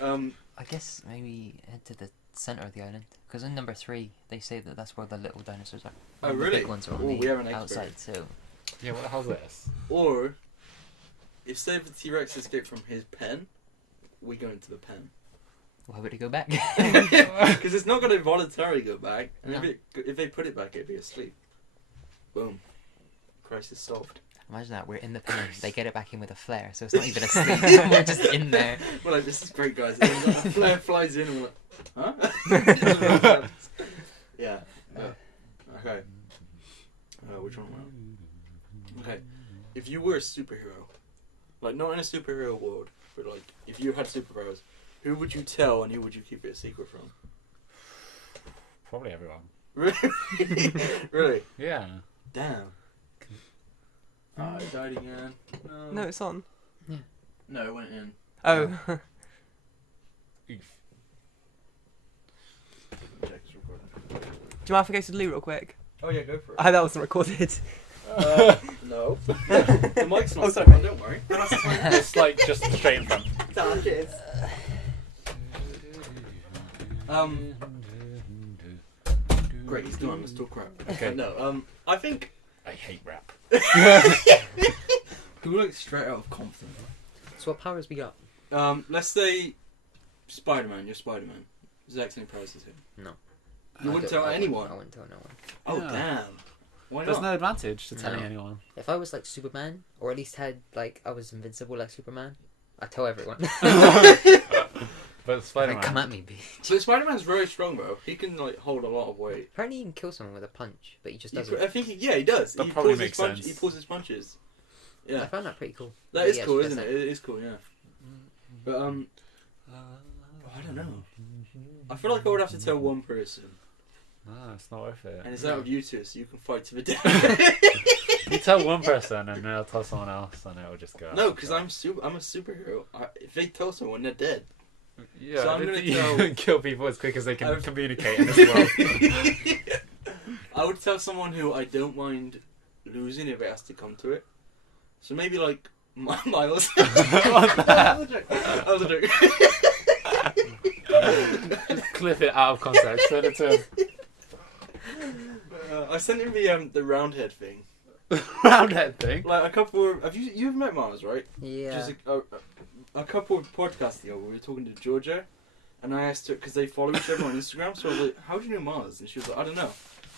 I guess maybe head to the center of the island, because in number 3 they say that that's where the little dinosaurs are. Oh, The really? big ones are on Ooh, the we have an expert. outside. So Yeah, what the hell's this? Or, if say the T-Rex escaped from his pen, we go into the pen. why would it go back? Because it's not going to voluntarily go back. And No. if they put it back, it'd be asleep. Boom. Crisis solved. Imagine that, we're in the pen, they get it back in with a flare, so it's not even asleep. We're just in there. We're like, this is great, guys. And then the flare flies in and we're like, huh? Yeah. Okay. Which one? Okay. If you were a superhero, like not in a superhero world, but like if you had superpowers, who would you tell and who would you keep it a secret from? Probably everyone. Really? Really? Yeah. Damn. Oh, I died again. No, it's on. No, it went in. Oh. Oof. Check it's recording. you mind if I go to the loo real quick? Oh yeah, go for it. I hope that wasn't recorded. No. The mic's not sorry. on, don't worry. It's like just straight in front. Cheers. Great, he's done. Let's talk crap. Okay. No, I think I hate rap. who like straight out of Compton. So what powers we got? Let's say Spider-Man. You're Spider-Man. Exact same price as him. No. You wouldn't tell anyone. I wouldn't tell no one. Oh Yeah. damn. Why There's not? no advantage to telling No. anyone. If I was like Superman, or at least had like I was invincible like Superman, I'd tell everyone. But Spider-Man. Come at me, bitch. So Spider-Man's very strong, bro. He can like hold a lot of weight. Apparently, he can kill someone with a punch, but he just doesn't. I think he does. That He probably pulls his makes punch- sense. He pulls his punches. I Yeah, found that pretty cool. that is Yeah, cool, she isn't does it? It is cool, yeah. But I don't know. I feel like I would have to tell one person, Ah, it's not worth it. and it's out of you two, so you can fight to the death. You tell one person and then I'll tell someone else and it'll just go. No, because I'm a superhero. If they tell someone, they're dead. Yeah, So I I'm didn't gonna think tell- you kill people as quick as they can I've- communicate in this world. I would tell someone who I don't mind losing if it has to come to it. So maybe like Miles. That was a joke. Just clip it out of context. Send it to him. I sent him the roundhead thing. Roundhead thing. Like a couple of you've met Miles, right? Yeah. Just a couple of podcasts ago, we were talking to Georgia, and I asked her because they follow each other on Instagram. So I was like, "How do you know Miles?" And she was like, "I don't know."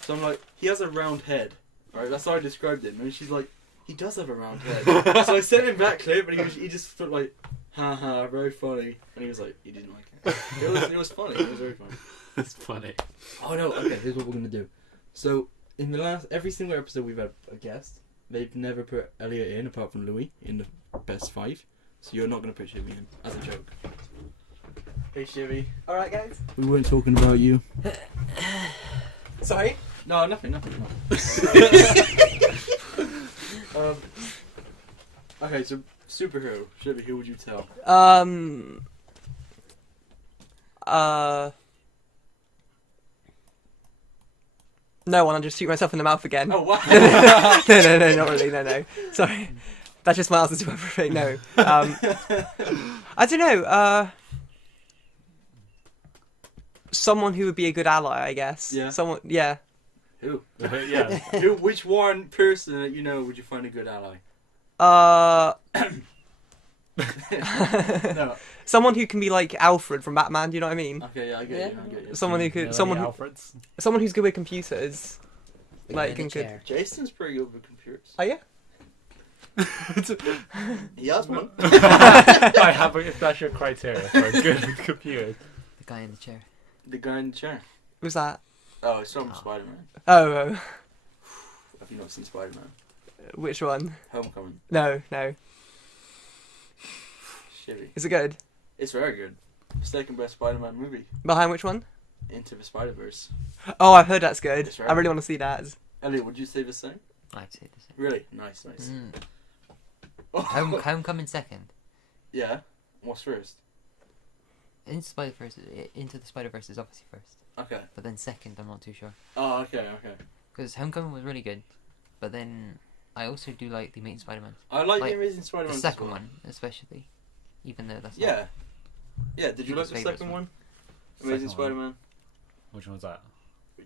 So I'm like, "He has a round head, right?" That's how I described him, and she's like, "He does have a round head." So I sent him that clip, and he just felt like, "Ha ha, very funny," and he was like, he didn't like it. It was funny. It was very funny. That's funny. Oh no! Okay, here's what we're gonna do. So in the every single episode we've had a guest. They've never put Elliot in apart from Louis in the best 5. So you're not gonna put Shivy in as a joke. Hey Shivy. Alright, guys. We weren't talking about you. Sorry? No, nothing. Okay, so superhero Shivy. Who would you tell? No one, I'll just shoot myself in the mouth again. Oh wow. no, not really, no. Sorry. That's just my answer to everything, no. I don't know, someone who would be a good ally, I guess. Yeah. Someone, yeah. Who? Yeah. Who? Which one person that you know would you find a good ally? No. Someone who can be like Alfred from Batman, do you know what I mean? Okay, yeah, I get you. I get you. Someone who could, Melanie someone Alfred's. who's good with computers. The Like, guy in the can- chair. Jason's pretty good with computers. Oh yeah? He has one. I have, if that's your criteria for a good computer. The guy in the chair. The guy in the chair. Who's that? Oh, it's from Oh. Spider-Man. Oh, Have you not seen Spider-Man? which one? Homecoming. No. Shivy. Is it good? It's very good. Second best Spider-Man movie. Behind which one? Into the Spider-Verse. Oh, I've heard that's good. It's very I really good. want to see that. Elliot, would you say the same? I'd say the same. Really? Nice. Homecoming second. Yeah. What's first? Into the Spider-Verse is obviously first, Okay. but then second, I'm not too sure. Oh, okay. Because Homecoming was really good, but then I also do like the Amazing Spider-Man. I like Like, the Amazing Spider-Man. The as second well. one, especially, even though that's Yeah. Yeah. Did you like People's the favourite second one. one? Amazing Second one. Spider-Man. Which one was that?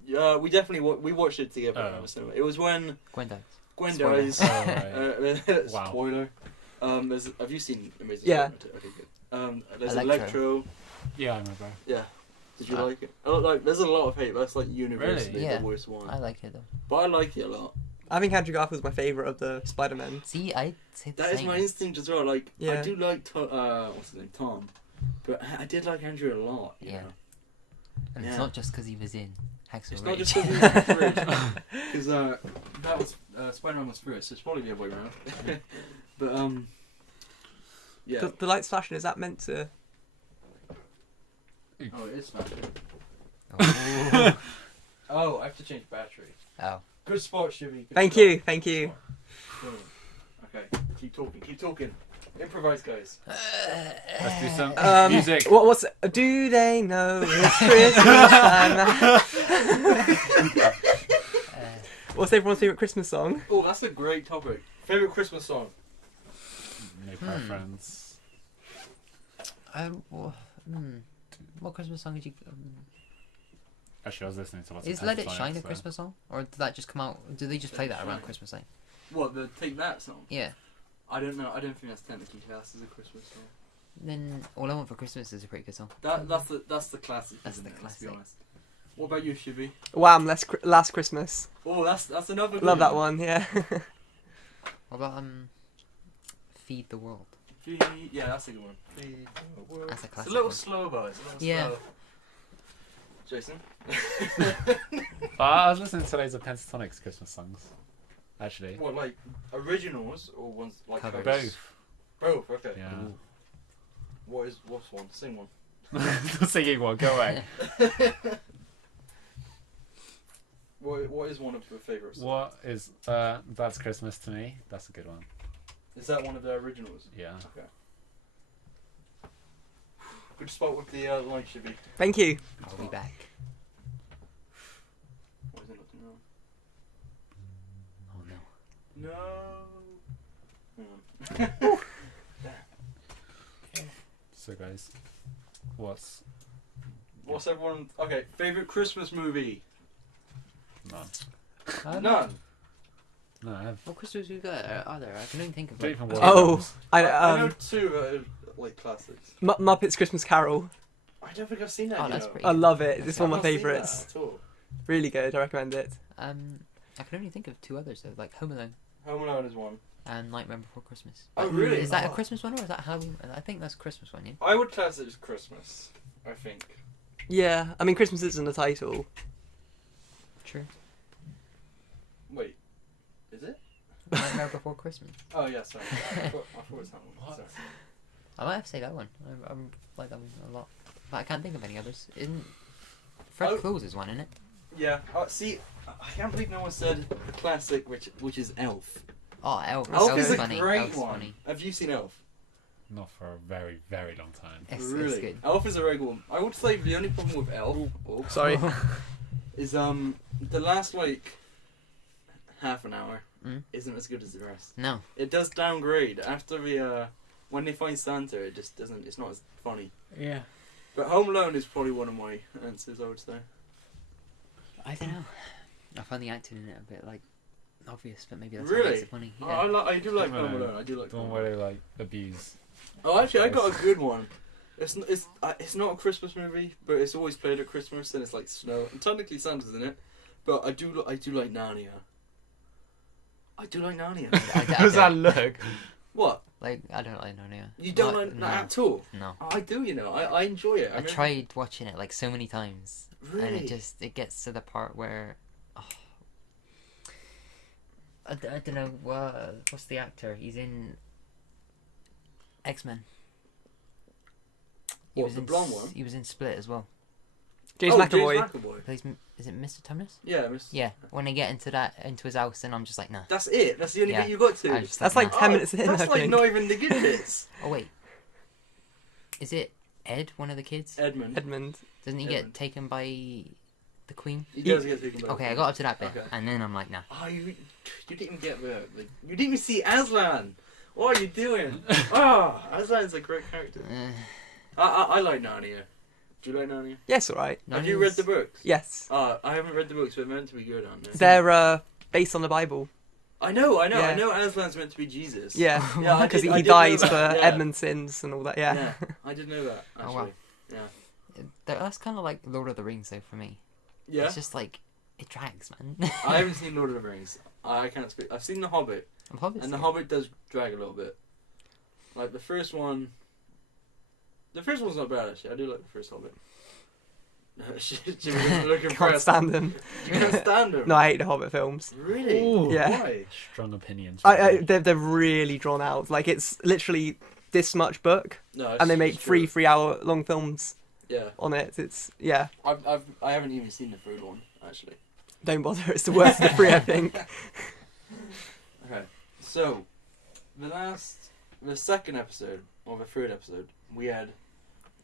Yeah, we definitely we watched it together Oh. in the cinema. It was when Gwen dies. Gwen Spoiler. dies. Oh, right. Wow. Spoiler. Have you seen Amazing Yeah. Spider-Man? Okay, good. There's Electro. Electro. Yeah, I remember. Yeah. Did you like it? Like, there's a lot of hate. That's like universally Really? Yeah. the worst one. I like it though. But I like it a lot. I think Andrew Garfield's my favourite of the Spider-Men. See, I'd say the That is same. my instinct as well. Like, I Yeah. do like what's his name, Tom, but I did like Andrew a lot. You Yeah. know? And Yeah. it's not just because he was in Hacksaw It's Ridge. not just because that was Spider-Man was first. So it's probably the other way around. But yeah. The lights flashing, is that meant to... Oh, it is smashing. Oh. Oh, I have to change battery. Oh. Good spot, Shivy. Good Thank spot. you. Boom. Okay, keep talking. Improvise, guys. Let's do some music. What's do they know it's Christmas time? What's everyone's favourite Christmas song? Oh, that's a great topic. Favorite Christmas song? No preference. What Christmas song did you? Actually, I was listening to lots Is of Let It Pentatonix, Shine a so- Christmas song, or did that just come out? Do they just play that around Christmas time? What, the Take That song? Yeah. I don't know. I don't think that's technically classed as a Christmas song. Then All I Want for Christmas is a pretty good song. That's the classic. That's isn't the it? Let's be classic. honest. What about you, Shibby? Wham! Last Christmas. Oh, that's another. Good Love that one. Yeah. What about Feed the World? Yeah, that's a good one. That's a It's classic. a little one. slow, but it's a little Yeah. slow. Jason. I was listening to loads of Pentatonix Christmas songs. Actually, What, like originals or ones like Covers. covers? both. Both. Okay. Yeah. Ooh. What's one? Sing one. The singing one. Go away. What is one of your favourites? What is That's Christmas to Me? That's a good one. Is that one of their originals? Yeah. Okay. Good spot with the line, Shibby. Thank you. I'll be back. What is it looking on? Oh no. No. Hang on. So guys, what's What's everyone? Okay, favorite Christmas movie? none? None. No, I have. What Christmas we got? Are there? I can only think of Don't like, even watch Oh, films. I I know two that are like classics. Muppets Christmas Carol. I don't think I've seen that. Oh, you that's know. pretty I good. love it. That's It's one of I've my not seen favourites. that at all. Really good. I recommend it. I can only think of two others though, like Home Alone Home Alone is one. and Nightmare Before Christmas. Oh, really? Is that a Oh. Christmas one or is that Halloween? I think that's a Christmas one, yeah. I would class it as Christmas. I think. Yeah, I mean Christmas isn't the title. True. Wait, is it? Nightmare Before Christmas. Oh yeah, sorry. I thought it was Halloween. Sorry. I might have to say that one. I like that one a lot, but I can't think of any others. Isn't Fred Oh. Claus is one, isn't it? Yeah. See, I can't believe no one said the classic, which is Elf. Oh, Elf. Elf Elf's is a funny. great Elf's one. funny. Have you seen Elf? Not for a very, very long time. It's Really? good. Elf is a very good one. I would say the only problem with Elf Sorry. is the last like half an hour Mm. isn't as good as the rest. No. It does downgrade after the when they find Santa. It just doesn't. It's not as funny. Yeah. But Home Alone is probably one of my answers. I would say. I don't know. I find the acting in it a bit like obvious, but maybe that's Really? what makes it funny. Oh, Yeah. I do like Home Home Alone. Alone. I do like The Home one Alone. where they like abuse. Oh, actually, I got a good one. It's not a Christmas movie, but it's always played at Christmas, and it's like snow. And technically, Santa's in it, but I do like Narnia. I do like Narnia. I Does that don't- look? What? Like I don't like Narnia. You don't Not- like no. that at all? No. Oh, I do. You know, I enjoy it. I tried watching it like so many times, Really? and it gets to the part where, I don't know what's the actor? He's in X-Men. He What, was the in blonde one? He was in Split as well. James Oh, McAvoy. James McAvoy. Plays is it Mr. Tumnus? Yeah, Mr. Yeah. When they get into his house, and I'm just like, nah. That's it. That's the only Yeah. bit you got to. I just That's like nah. 10 minutes in, That's I like think. not even the good bits. Oh wait. Is it Ed, one of the kids? Edmund. Edmund. Doesn't he Edmund. get taken by the Queen? He does get taken back. Okay, I got up to that bit, Okay. and then I'm like, nah. Oh, you didn't even get you didn't even see Aslan. What are you doing? Oh, Aslan's a great character. I like Narnia. Do you like Narnia? Yes, alright. Have you read the books? Yes. I haven't read the books, but they're meant to be good, aren't they? They're based on the Bible. I know. Yeah. I know Aslan's meant to be Jesus. Yeah. Yeah, I Because did- I he did know dies for that, yeah. Edmund's sins and all that. Yeah. Yeah, I did know that, actually. Oh, wow. Yeah. That's kind of like Lord of the Rings, though, for me. Yeah? It's just like, it drags, man. I haven't seen Lord of the Rings. I can't speak. I've seen The Hobbit, I'm Hobbits. and The Hobbit does drag a little bit. Like, the first one... The first one's not bad, actually. I do like the first Hobbit. Jimmy doesn't look Can't impressed. stand them. You can't stand them? No, I hate the Hobbit films. Really? Ooh. Yeah. Why? Strong opinions. They're really drawn out. Like it's literally this much book, No, and they make it's true. 3 hour long films Yeah. on it. It's yeah. I haven't even seen the third one, actually. Don't bother. It's the worst of the 3, I think. Okay. So, the last the second episode, or the third episode, we had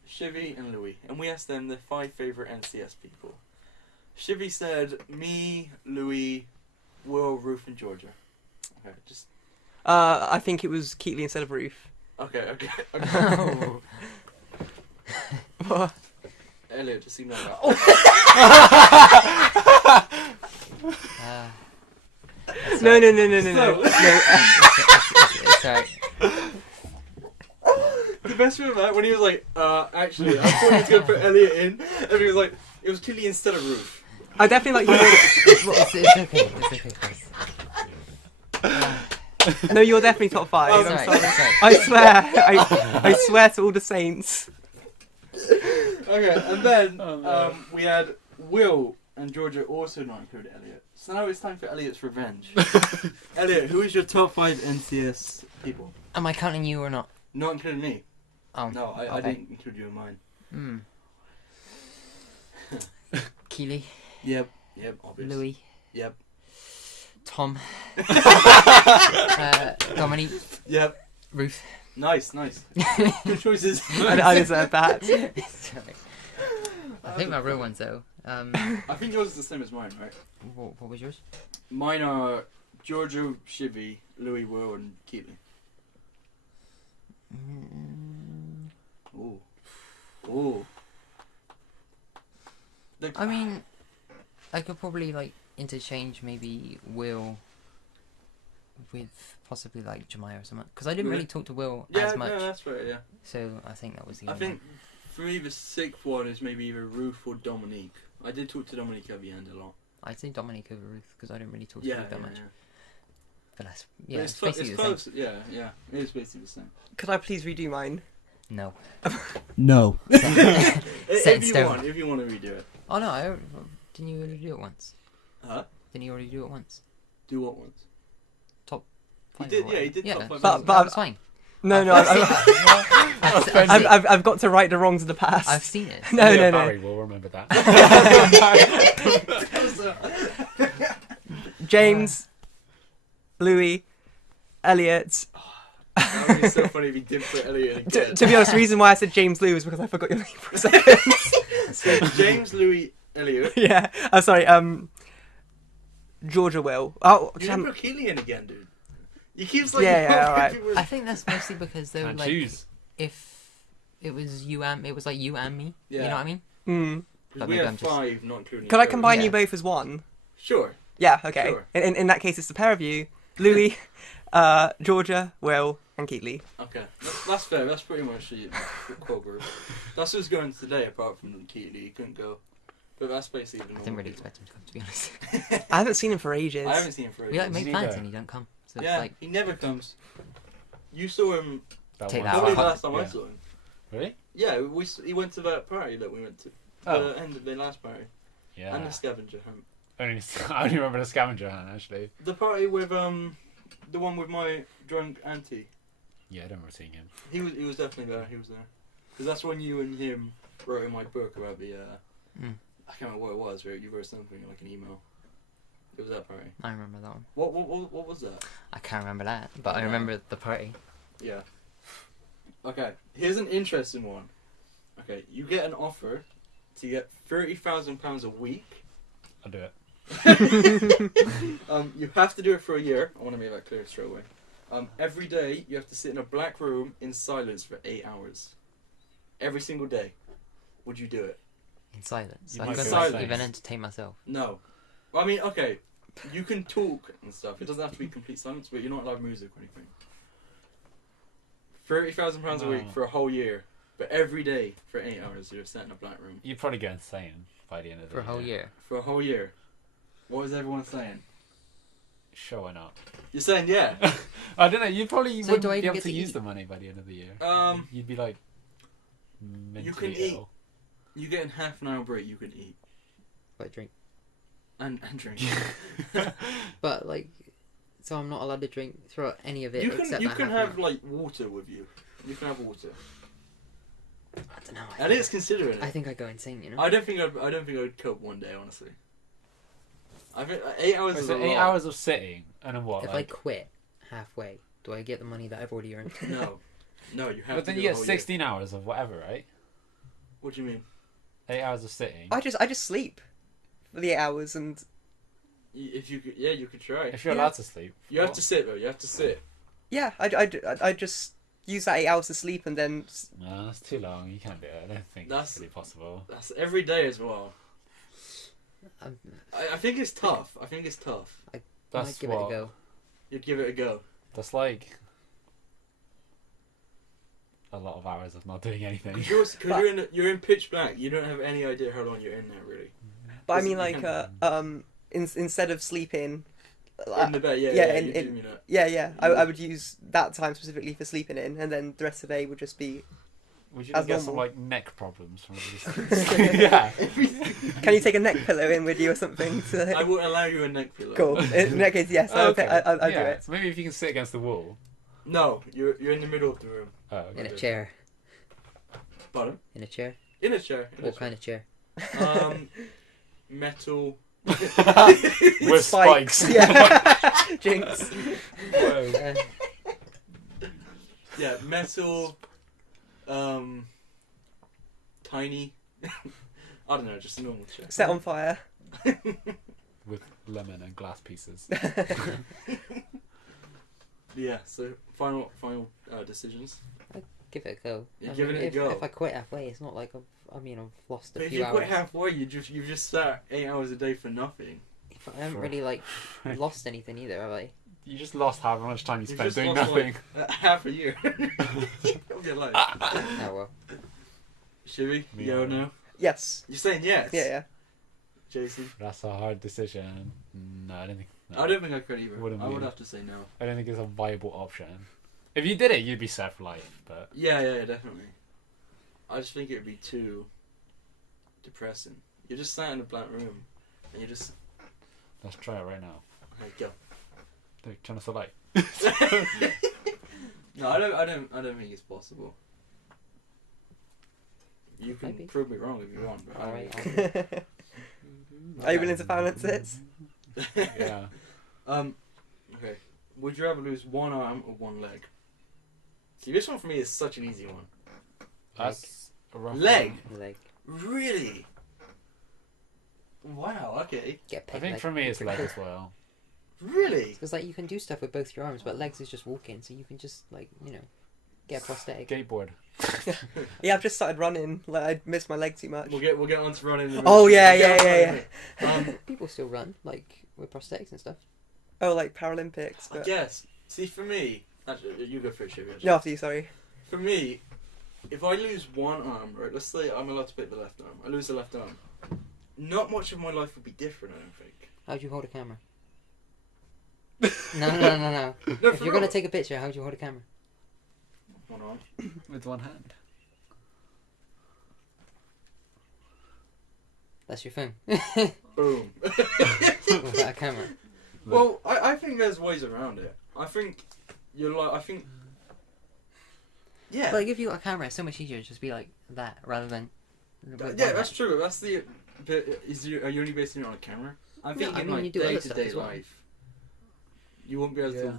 Shivy and Louis, and we asked them their 5 favourite NCS people. Shivy said me, Louis, Will, Ruth, and Georgia. Okay, just... I think it was Keatley instead of Ruth. Okay. Oh. What? Elliot, just ignore that. No. It's alright. The best thing about that, when he was like, actually, I thought he was going to put Elliot in, and he was like, it was Keatley instead of Ruth. I definitely like you. It's okay. It's okay, guys. No, you're definitely top 5. Oh, I'm It's sorry. alright. I swear. I swear to all the saints. Okay, and then we had Will and Georgia also not included Elliot. So now it's time for Elliot's revenge. Elliot, who is your top 5 NCS people? Am I counting you or not? Not including me. Oh. No, I okay. didn't include you in mine. Keely, Yep, obviously. Louis, Yep. Tom, Dominique, Yep. Ruth. Nice. Good choices. I deserve that. Sorry. I think my real ones though. I think yours is the same as mine, right? What was yours? Mine are Giorgio, Shivy, Louis, Will, and Keatley. Ooh. I mean, I could probably like interchange maybe Will with possibly like Jemiah or something, because I didn't really talk to Will as much. Yeah, that's fair. Yeah. So I think that was the. I only think for me the 6th one is maybe either Ruth or Dominique. I did talk to Dominique at the end a lot. I'd say Dominique over Ruth because I didn't really talk to Yeah, Ruth that much. Yeah. But that's But it's basically the close. same. Yeah. It is basically the same. Could I please redo mine? No. No. Set in If stone. you want to redo it. Oh no! Didn't you already do it once? Huh? Didn't you already do it once? Do what once? He 5 did. or Yeah, he whatever. did. Top 5 But- That's fine. No. I've I've got to right the wrongs of the past. seen it. No. Barry will remember that. James, Louis, Elliot. That would be so funny if he did put Elliot in again. To be honest, the reason why I said James Lou is because I forgot your name for a second. James, Louis, Elliot. Yeah. I'm sorry. Georgia Will. Oh, You Cam- didn't put Keatley in again, dude. You keep like Yeah, alright. I think that's mostly because they were Can't like, choose. if it was you and it was like you and me. Yeah. You know what I mean? Hmm. But We maybe have I'm just- 5, not including. Could I each other. combine Yeah. you both as one? Sure. Yeah. Okay. Sure. In that case, it's the pair of you, Louis, Georgia, Will, and Keatley. Okay, that's fair. That's pretty much the core group. That's who's going today, apart from Keatley. He couldn't go, but that's basically the I normal didn't really people. expect him to come, to be honest. I haven't seen him for ages. I haven't seen him for We like ages. make Neither. plans and you don't come. So Yeah, it's like, he never comes. You saw him Take one that probably off. the last time I Yeah. saw him. Really? Yeah, he went to that party that we went to. Oh. The end of the last party. Yeah. And the scavenger hunt. I only remember the scavenger hunt actually. The party with the one with my drunk auntie. Yeah, I don't remember seeing him. He was definitely there. He was there. Because that's when you and him wrote in my book about the I can't remember what it was. Where you wrote something like an email. It was that party. I remember that one. What was that? I can't remember that, but I remember the party. Yeah. Okay, here's an interesting one. Okay, you get an offer to get £30,000 a week. I'll do it. You have to do it for a year. I want to make that clear straight away. Every day you have to sit in a black room in silence for 8 hours. Every single day. Would you do it? In silence. You I might couldn't go like, silence. even entertain myself. No. Well, I mean, okay, you can talk and stuff. It doesn't have to be complete silence, but you're not allowed music or anything. £30,000 a week No. for a whole year, but every day for 8 hours you're sat in a black room. You'd probably go insane by the end of the For a whole year. For a whole year. What is everyone saying? Sure, why not? You're saying yeah. I don't know. You probably So wouldn't do I be even able get to to use eat? the money by the end of the year. You'd be like mentally You can eat. ill. You get in half an hour break. You can eat But drink. and drink. But like, so I'm not allowed to drink throughout any of it. You can except you that can half an have hour. like water with you. You can have water. I don't know. And it's considering I it. think I go insane. You know. I don't think I'd cope one day, honestly. I think 8 hours Wait, is so a 8 lot. hours of sitting and then what? if I Like, quit halfway, Do I get the money that I've already earned? No, you have. But to then do you the get whole 16 hours of whatever, right? Year. What do you mean? 8 hours of sitting. I just sleep for the 8 hours and If you could, yeah, you could try. If you're Yeah. allowed to sleep. You have to sit though. You have to sit. yeah, I just use that 8 hours to sleep and then No, that's too long. You can't do it. I don't think That's- it's really possible. That's every day as well. I'm, I think it's tough. I think it's tough. I That's might give what. it a go. You'd give it a go. That's like a lot of hours of not doing anything. Because you're in pitch black. You don't have any idea how long you're in there really. but I Doesn't mean like depend. instead of sleeping In the bed, yeah, yeah, you do mean that. yeah, I would use that time specifically for sleeping in, and then the rest of the day would just be. Would you As get some normal. like neck problems from this? Yeah. Can you take a neck pillow in with you or something? To... I won't allow you a neck pillow. Cool. In that case, yes, Oh, I'll do yeah. it. So maybe if you can sit against the wall. No, you're in the middle of the room. Oh, okay. In a chair. Pardon? In a chair. In a chair. What kind of chair? Metal. With spikes. Yeah. Jinx. Whoa. Yeah, metal. Tiny. I don't know, just a normal chair. Set on fire. With lemon and glass pieces. Yeah. So final decisions. Give it a go. You're I giving mean, it a if, go. If I quit halfway, it's not like I've lost a But if few you hours. quit halfway, you've just sat 8 hours a day for nothing. I haven't really like lost anything either, have I? You just lost however much time you You've spent just doing lost, nothing. Half a year of your life. Oh well. Should we? Me Yeah or either. no? Yes. You're saying yes? Yeah. Jason? That's a hard decision. No, I don't think. No. I don't think I could either. Wouldn't I would be. have to say no. I don't think it's a viable option. If you did it, you'd be set for life. But Yeah, definitely. I just think it would be too depressing. You're just sat in a blank room, and you just let's try it right now. okay, go. Like, turn us a light. No, I don't think it's possible. You can Maybe. prove me wrong if you want, but I Alright, don't Are you willing to balance it? Yeah. Okay. Would you rather lose one arm or one leg? See, this one for me is such an easy one. That's a rough Leg? one. Like Really? Wow. Okay. get I paid. think like, for me it's leg as well. Really? because like you can do stuff with both your arms, but legs is just walking, so you can just like get a prosthetic. Skateboard. Yeah, I've just started running. Like I miss my leg too much. We'll get on to running. In a minute. Oh, yeah, We'll get on to yeah. running. People still run like with prosthetics and stuff. Oh, like Paralympics. I But... guess. See, for me, actually, you go first, Shiv. No, after you. Sorry. For me, if I lose one arm, right, let's say I'm allowed to pick the left arm. I lose the left arm. Not much of my life would be different, I don't think. How'd you hold a camera? No. No, If for you're gonna real. take a picture, how'd you hold a camera? One arm. With one hand. That's your phone. Boom. Without a camera. Well, I think there's ways around it. I think yeah. But like if you got a camera, it's so much easier to just be like that rather than. with Yeah, one that's hand. true. That's the. But are you only basing it on a camera? I'm No, thinking I mean, like you do other day stuff to day as well. life. You won't be able Yeah. to.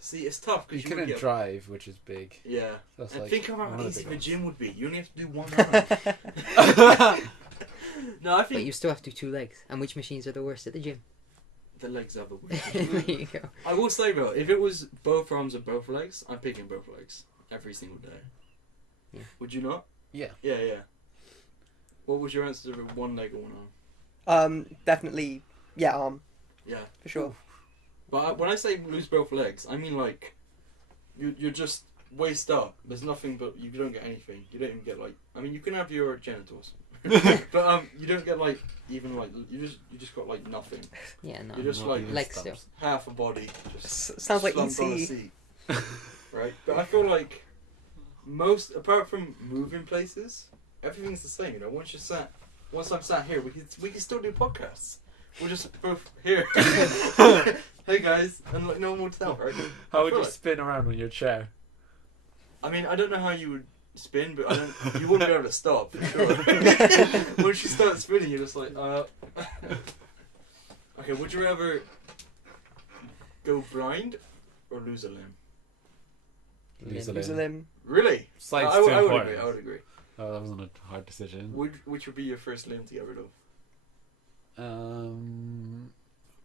See, it's tough You because couldn't get, drive, which is big. Yeah. That's And like think about one how of the easy big the ones. gym would be. You only have to do one arm. No, I But think you still have to do 2 legs. And which machines are the worst at the gym? the legs are the There worst. you go. I will say though, if it was both arms and both legs, I'm picking both legs every single day. Yeah. Would you not? Yeah. Yeah. What was your answer to one leg or one arm? Definitely. Yeah, arm Yeah. for sure. But when I say lose both legs, I mean like you're just waist up. There's nothing, but you don't get anything. You don't even get like. I mean, you can have your genitals, but you don't get like even like you just got like nothing. Yeah, no. You're just Not like even legs stumps. half a body. Just Sounds like slumped on a ET. seat. Right, but I feel like most, apart from moving places, everything's the same. You know, once I'm sat here, we can still do podcasts. We're just both here. Hey guys, and like no one will tell, right? How I would feel you like- spin around on your chair? I mean, I don't know how you would spin, but you wouldn't be able to stop for sure. Once you start spinning, you're just like, Okay, would you rather go blind or lose a limb? Lose a Lose a limb. limb. Really? Sight's I too would important. agree. I would agree. Oh, that wasn't a hard decision. Which would be your first limb to get rid of?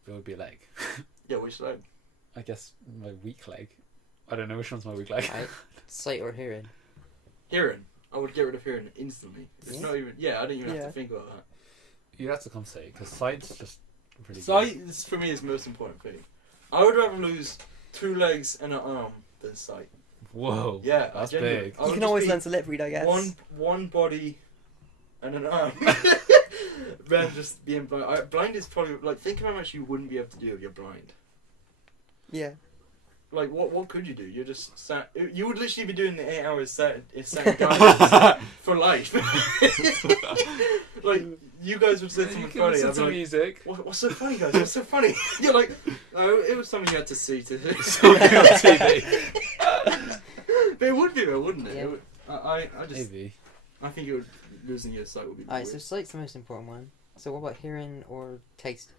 It would be a leg. Yeah, which leg? I guess my weak leg. I don't know which one's my weak leg. Right. Sight or hearing? Hearing. I would get rid of hearing instantly. It's Yeah? not even. Yeah, I didn't even Yeah. have to think about that. You'd have to compensate because sight's just pretty. Sight good. is for me is the most important thing. I would rather lose 2 legs and an arm than sight. Whoa. Yeah, That's genuinely. big. I You would can just always be learn to lip read, I guess. one body and an arm. Rather than just being blind. Blind is probably like think of how much you wouldn't be able to do if you're blind. Yeah. Like what could you do? You're just sat. You would literally be doing the 8 hours sat guidance for life. Like you guys would say You something can funny. listen I'd be to like, music. What's so funny, guys? What's so funny? You're like, oh, it was something you had to see to. Something on TV. But it would be though, wouldn't it? Yeah. It would, I just Maybe. I think it would losing your sight would be. Alright, so weird. sight's the most important one. So what about hearing or taste?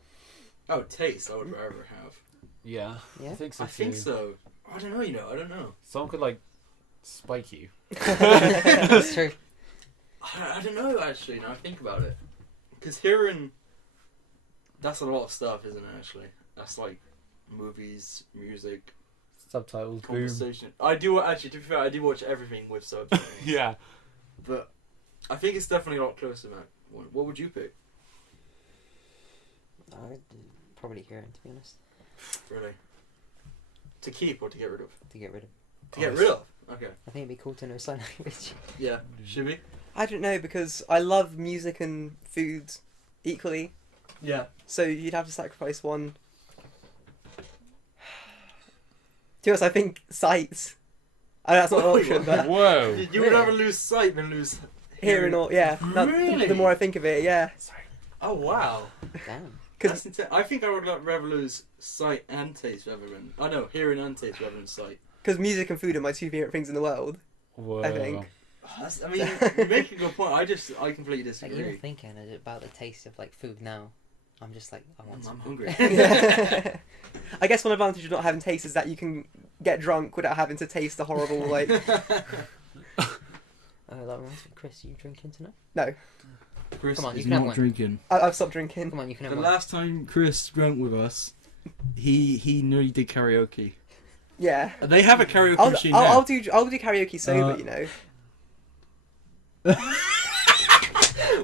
Oh, taste. I would rather have. Yeah. Yeah? I think so. I think too. so. I don't know. You know, I don't know. Someone could like spike you. That's true. I don't know actually. Now I think about it, because hearing. That's a lot of stuff, isn't it? Actually, that's like movies, music, Subtitles. Boom. conversation. I do actually. To be fair, I do watch everything with subtitles. Yeah. But I think it's definitely a lot closer, man. What would you pick? I'd probably hearing, to be honest. Really? To keep or to get rid of? To get rid of. To get rid of? Okay. I think it'd be cool to know sign language. Yeah. Should we? I don't know because I love music and food equally. Yeah. So you'd have to sacrifice one. To be honest, I think sight. I know that's not an Wait, option, what? but Whoa. You would Really? rather lose sight than lose hearing or yeah. No, Really? the more I think of it, yeah. Oh wow. Damn. Because That's I think I would rather lose sight and taste rather than hearing and taste rather than sight. music and food are my two favorite things in the world. Whoa. I think. I mean, you make a good point. I completely Like disagree. even thinking about the taste of like food now, I'm just like I want I'm some. hungry. I guess one advantage of not having taste is that you can get drunk without having to taste the horrible like. That reminds me, Chris, you drinking tonight? No, Chris Come on, you is can have not one. drinking. I've stopped drinking. Come on, you can have The one. last time Chris drank with us, he nearly did karaoke. Yeah. They have a karaoke I'll machine I'll do karaoke sober, you know.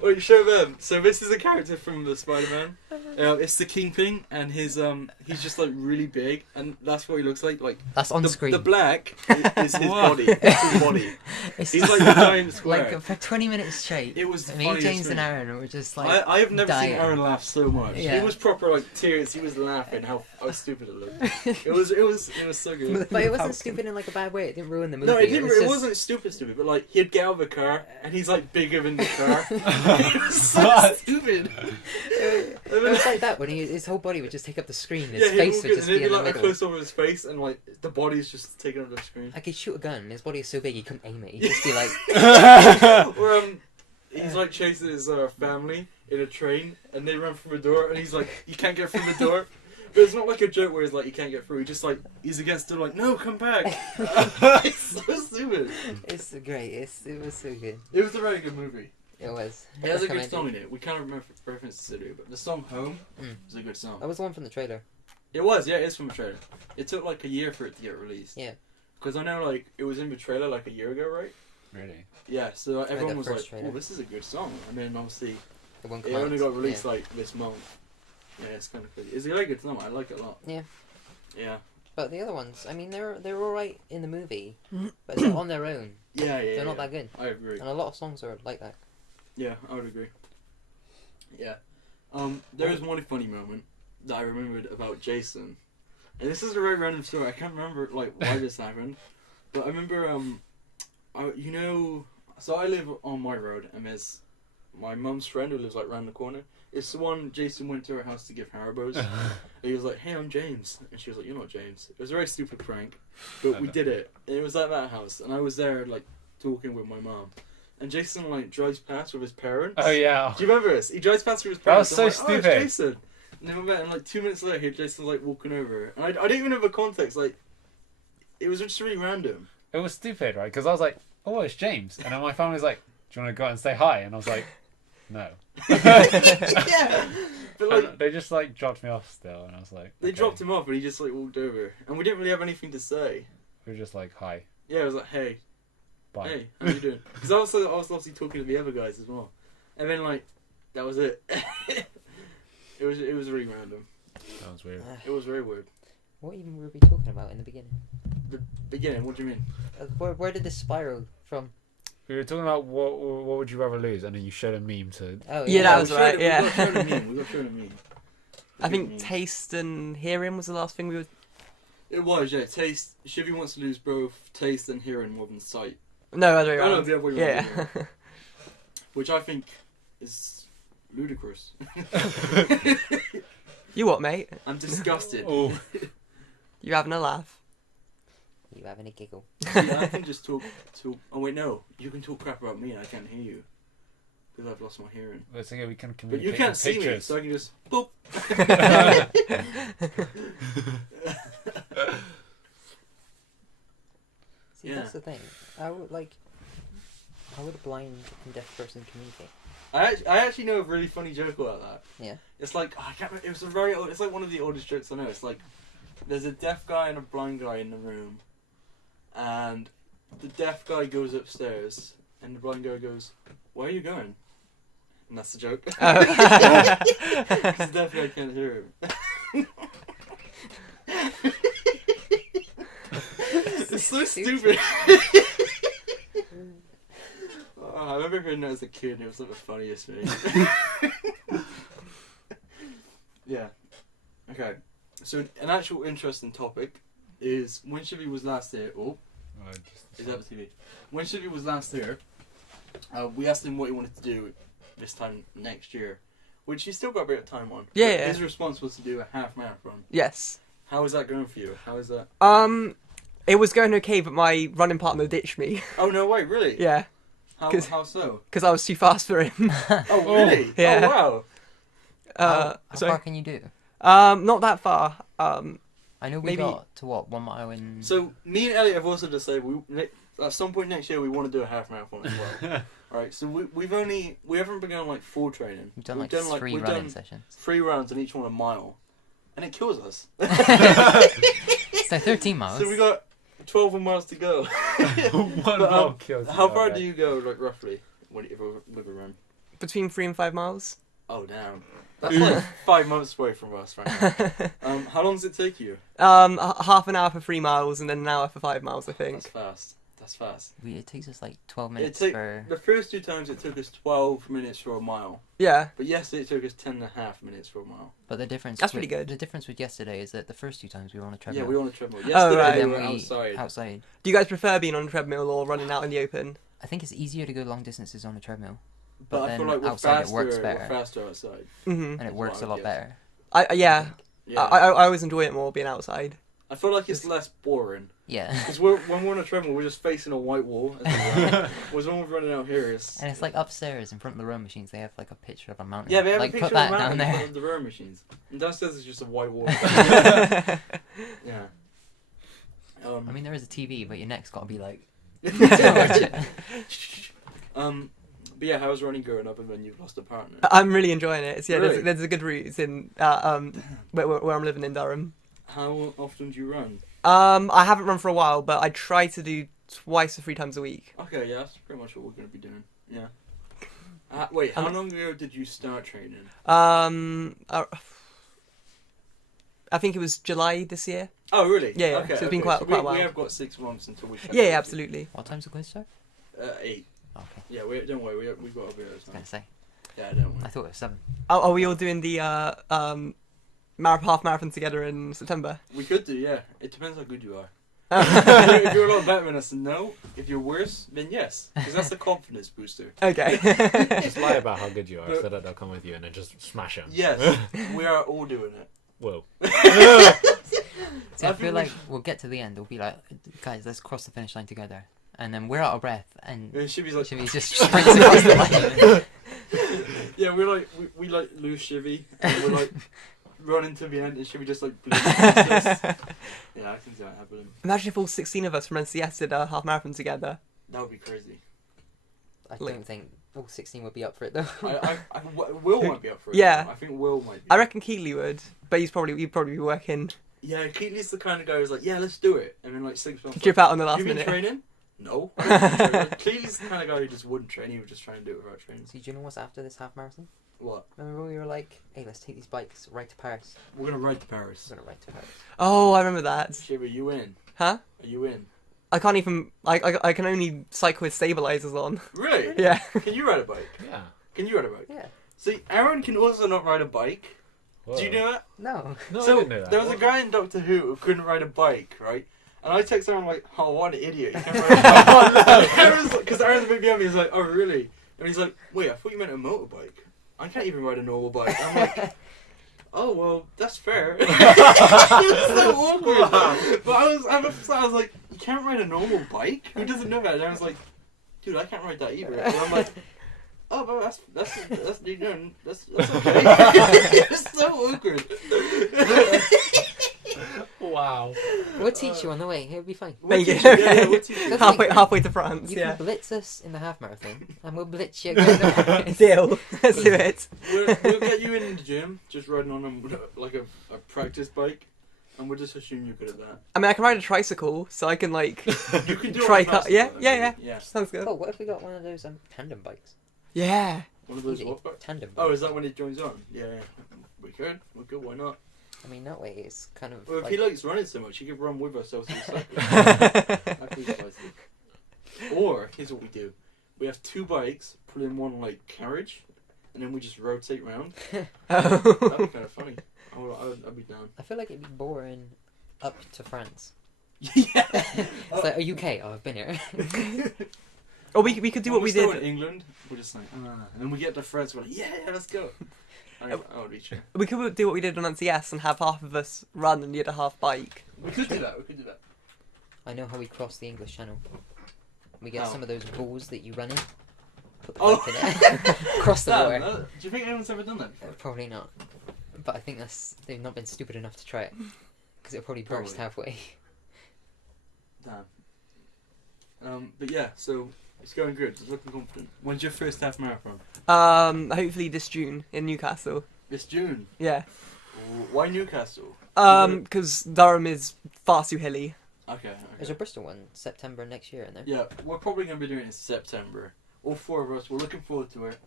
Wait, show them. So this is a character from the Spider-Man. It's the Kingpin, and he's just like really big, and that's what he looks like. Like That's on the, screen. the black is his What? body. It's his body. It's He's like the giant square. like for 20 minutes straight. It was the Me, funniest James, thing. and Aaron were just like. I have never dying. seen Aaron laugh so much. Yeah. He was proper like tears. He was laughing. How stupid it looked. It was so good. But it wasn't stupid in like a bad way. It didn't ruin the movie. No, it didn't. was It just- wasn't stupid. But like he'd get out of the car and he's like bigger than the car. It was so stupid. It was like that when his whole body would just take up the screen. His He'd face walk would in, just and be it'd in be the like a middle. close over his face, and like the body's just taking up the screen. Like he'd shoot a gun. His body is so big he couldn't aim it. He'd just be like. Or he's like chasing his family in a train, and they run through a door, and he's like, you can't get through the door. But it's not like a joke where he's like, you can't get through. He just like he's against the door, like, no, come back. It's so stupid. It's great. It was so good. It was a very good movie. It was. It has a good Recommended. song in it. We can't remember references to it, but the song "Home" Mm. is a good song. That was the one from the trailer. It was, yeah, it is from a trailer. It took like a year for it to get released. Yeah. Because I know like it was in the trailer like a year ago, right? Really? Yeah, so everyone the was first like, trailer. "Oh, this is a good song," and then obviously The one. it only got released like this month. Yeah, it's kind of crazy. It's a very good song. I like it a lot. Yeah. Yeah. But the other ones, I mean, they're all right in the movie, but they're on their own. Yeah, yeah. They're not that good, I agree. and a lot of songs are like that. Yeah, I would agree. Yeah. There is one funny moment that I remembered about Jason. And this is a very random story. I can't remember like why this happened. But I remember so I live on my road and there's my mum's friend who lives like round the corner. It's the one Jason went to her house to give Haribos. And he was like, "Hey, I'm James." And she was like, "You're not James." It was a very stupid prank. But we did it. And it was at that house and I was there like talking with my mom. And Jason like drives past with his parents. Oh yeah. Do you remember this? He drives past with his That was parents. so I'm like, stupid. Oh, it's Jason. And then we met, and like 2 minutes later, Jason's like walking over, and I didn't even have a context. Like, it was just really random. It was stupid, right? Because I was like, oh, it's James. And then my family was like, do you want to go out and say hi? And I was like, no. Yeah, but like And they just like dropped me off still. And I was like, they okay. dropped him off, and he just like walked over, and we didn't really have anything to say. We were just like, hi, Yeah, it was like, hey, bye. hey, how you doing? Because I was obviously talking to the other guys as well, and then like that was it. It was really random. That was weird. It was very weird. What even were we talking about in the beginning? Beginning, what do you mean? Where did this spiral from? We were talking about what would you rather lose, and then you showed a meme to. Oh Yeah, that was we right, yeah. We got shown a meme. We got shown a meme. I think Memes. taste and hearing was the last thing we were. It was, yeah. Taste. Shivy wants to lose both taste and hearing more than sight. No, other way Oh, no, around. the other way Yeah. around, which I think is ludicrous. You what, mate? I'm disgusted. Oh, You having a laugh? You having a giggle? See, I can just talk. Oh wait, no. You can talk crap about me and I can't hear you because I've lost my hearing. it's okay. We can But communicate. you can't with see me, pictures. so I can just boop. See, Yeah. that's the thing. How would a blind and deaf person communicate? I actually know a really funny joke about that. Yeah. It's like I can't remember, it was a very old. It's like one of the oldest jokes I know. It's like there's a deaf guy and a blind guy in the room, and the deaf guy goes upstairs, and the blind guy goes, "Where are you going?" And that's the joke. Oh. Because the deaf guy can't hear him. It's so stupid. Oh, I remember hearing that as a kid, and it was like the funniest thing. Yeah. Okay. So an actual interesting topic is when Shivy was last here. Oh, is that the TV? When Shivy was last here, we asked him what he wanted to do this time next year, which he's still got a bit of time on. Yeah, But yeah. His response was to do a half marathon. Yes. How is that going for you? How is that? It was going okay, but my running partner ditched me. Oh no! Wait, really? Yeah, How so? because I was too fast for him. Oh really? Yeah. Oh wow. How sorry. far can you do? Not that far. I know we Maybe- got to what 1 mile in. So me and Elliot have also decided at some point next year we want to do a half marathon as well. Alright, so we haven't begun like full training. we've done like three we've running done sessions. 3 rounds and each one a mile, and it kills us. So 13 miles. So we got 12 miles to go. One But, mile kills How you, far okay. do you go, like roughly, with a run? Between 3 and 5 miles. Oh damn, that's like 5 months away from us right now. How long does it take you? Half an hour for 3 miles and then an hour for 5 miles, I think. That's fast. That's fast. It takes us like 12 minutes It for. The first 2 times it took us 12 minutes for a mile. Yeah. But yesterday it took us 10.5 minutes for a mile. But the difference. That's with, pretty good. The difference with yesterday is that the first 2 times we were on a treadmill. Yeah, we were on a treadmill. Yesterday right. we And were then outside. outside. Do you guys prefer being on a treadmill or running out in the open? I think it's easier to go long distances on a treadmill, But I then feel like we're outside it faster, works we're better. faster outside. Mm-hmm. and it That's works what a I lot guess. better. Yeah. Yeah. I always enjoy it more being outside. I feel like it's less boring. Yeah. Because when we're on a treadmill, we're just facing a white wall. As we run. Whereas when we're running out here, it's... And it's like upstairs in front of the rowing machines, they have like a picture of a mountain. Yeah, they have like, a picture put that of a down mountain in there. front of the rowing machines. And downstairs is just a white wall. Yeah. I mean, there is a TV, but your neck's got to be like. But yeah, how's running going up and then you've lost a partner? I'm really enjoying it. Yeah, Really? there's a good route in where I'm living in Durham. How often do you run? I haven't run for a while, but I try to do twice or 3 times a week. Okay, yeah, that's pretty much what we're going to be doing. Yeah. Wait, how long ago did you start training? I think it was July this year. Oh, really? Yeah, yeah. Okay, So it's been okay. quite a we while. have got 6 months until we catch Yeah, up. absolutely. What time's the quiz start? 8. Okay, Yeah, don't worry, we've got a bit of I was time. gonna say. Yeah, don't I worry. thought it was 7. Are we all doing the half marathon together in September? We could do, yeah. It depends how good you are. If you're a lot better than us, then no. If you're worse, then yes. Because that's the confidence booster. Okay. Just lie about how good you are, But- so that they'll come with you and then just smash them. Yes, we are all doing it. Whoa. See, I I feel think like we we'll get to the end. We'll be like, guys, let's cross the finish line together. And then we're out of breath, and Yeah, Shivy's like, Shivy just sprints across the line. yeah, we like lose Shivy, and we're like, running to the end, it should be just like blue. Yeah, I can see that happening. Imagine if all 16 of us from NCS did a half marathon together. That would be crazy. I don't think all 16 would be up for it though. Will might be up for it. Yeah. I think Will might be. I reckon Keeley would, but he'd probably be working. Yeah, Keatley's the kind of guy who's like, yeah, let's do it. And then like 6 months. Drip out on the last Have you been minute. training? No. Keatley's the kind of guy who just wouldn't train. He would just try and do it without training. So do you know what's after this half marathon? What? Remember when we were like, hey, let's take these bikes right to Paris. We're gonna ride to Paris. We're gonna ride to Paris. Oh, I remember that. Shiva, are you in? Huh? Are you in? I can't even. I can only cycle with stabilizers on. Really? Yeah. Can you ride a bike? Yeah. Can you ride a bike? Yeah. See, Aaron can also not ride a bike. Whoa. Do you know that? No. No, I So didn't know that. there was a guy in Doctor Who who couldn't ride a bike, right? And I text Aaron like, "Oh, what an idiot! You can't ride a bike." Aaron's because Aaron's a bit behind me. He's like, "Oh, really?" And he's like, "Wait, I thought you meant a motorbike. I can't even ride a normal bike." I'm like, "Oh, well, that's fair." It was so awkward. But I was like, "You can't ride a normal bike? Who doesn't know that?" And Aaron's like, "Dude, I can't ride that either." And I'm like, "Oh, but that's you know, that's okay." It's so awkward. Wow. We'll teach you on the way. It'll be fine. Thank you. Yeah, we'll teach you. That's halfway to France. You Yeah. can blitz us in the half marathon, and we'll blitz you again. to Paris. Deal. Let's do it. We'll get you in the gym, just riding on a practice bike, and we'll just assume you're good at that. I mean, I can ride a tricycle, so I can like. You can do Try it on a cut- yeah, bicycle, yeah, actually. Yeah. Sounds good. Oh, what if we got one of those tandem bikes? Yeah. One of those Easy. what bikes? Tandem. Oh, bikes. is that when it joins on? Yeah, we could. We could. Why not? I mean, that way it's kind of. Well, if like, he likes running so much, he could run with us. That'd be spicy. Or here's what we do: we have 2 bikes, put in one like carriage, and then we just rotate round. That'd be kind of funny. I'd be down. I feel like it'd be boring up to France. Yeah. It's like, are you okay? Oh, I've been here. Or we could do what When we we're still did. in England. We're just like, and then we get to France. We're like, yeah, let's go. I would be sure. We could do what we did on NCS and have half of us run and the other half bike. We could do that. We could do that. I know how we cross the English Channel. We get How? some of those balls that you run in. Put the Oh. bike in it. Cross the Damn, water. do you think anyone's ever done that before? Probably not. But I think they've not been stupid enough to try it. Because it'll probably burst halfway. Damn. But yeah, so it's going good. It's looking confident. When's your first half marathon? Hopefully this June in Newcastle. This June. Yeah. Why Newcastle? Because Durham is far too hilly. Okay. There's a Bristol one, September next year, in there. Yeah, we're probably going to be doing it in September. All 4 of us, we're looking forward to it.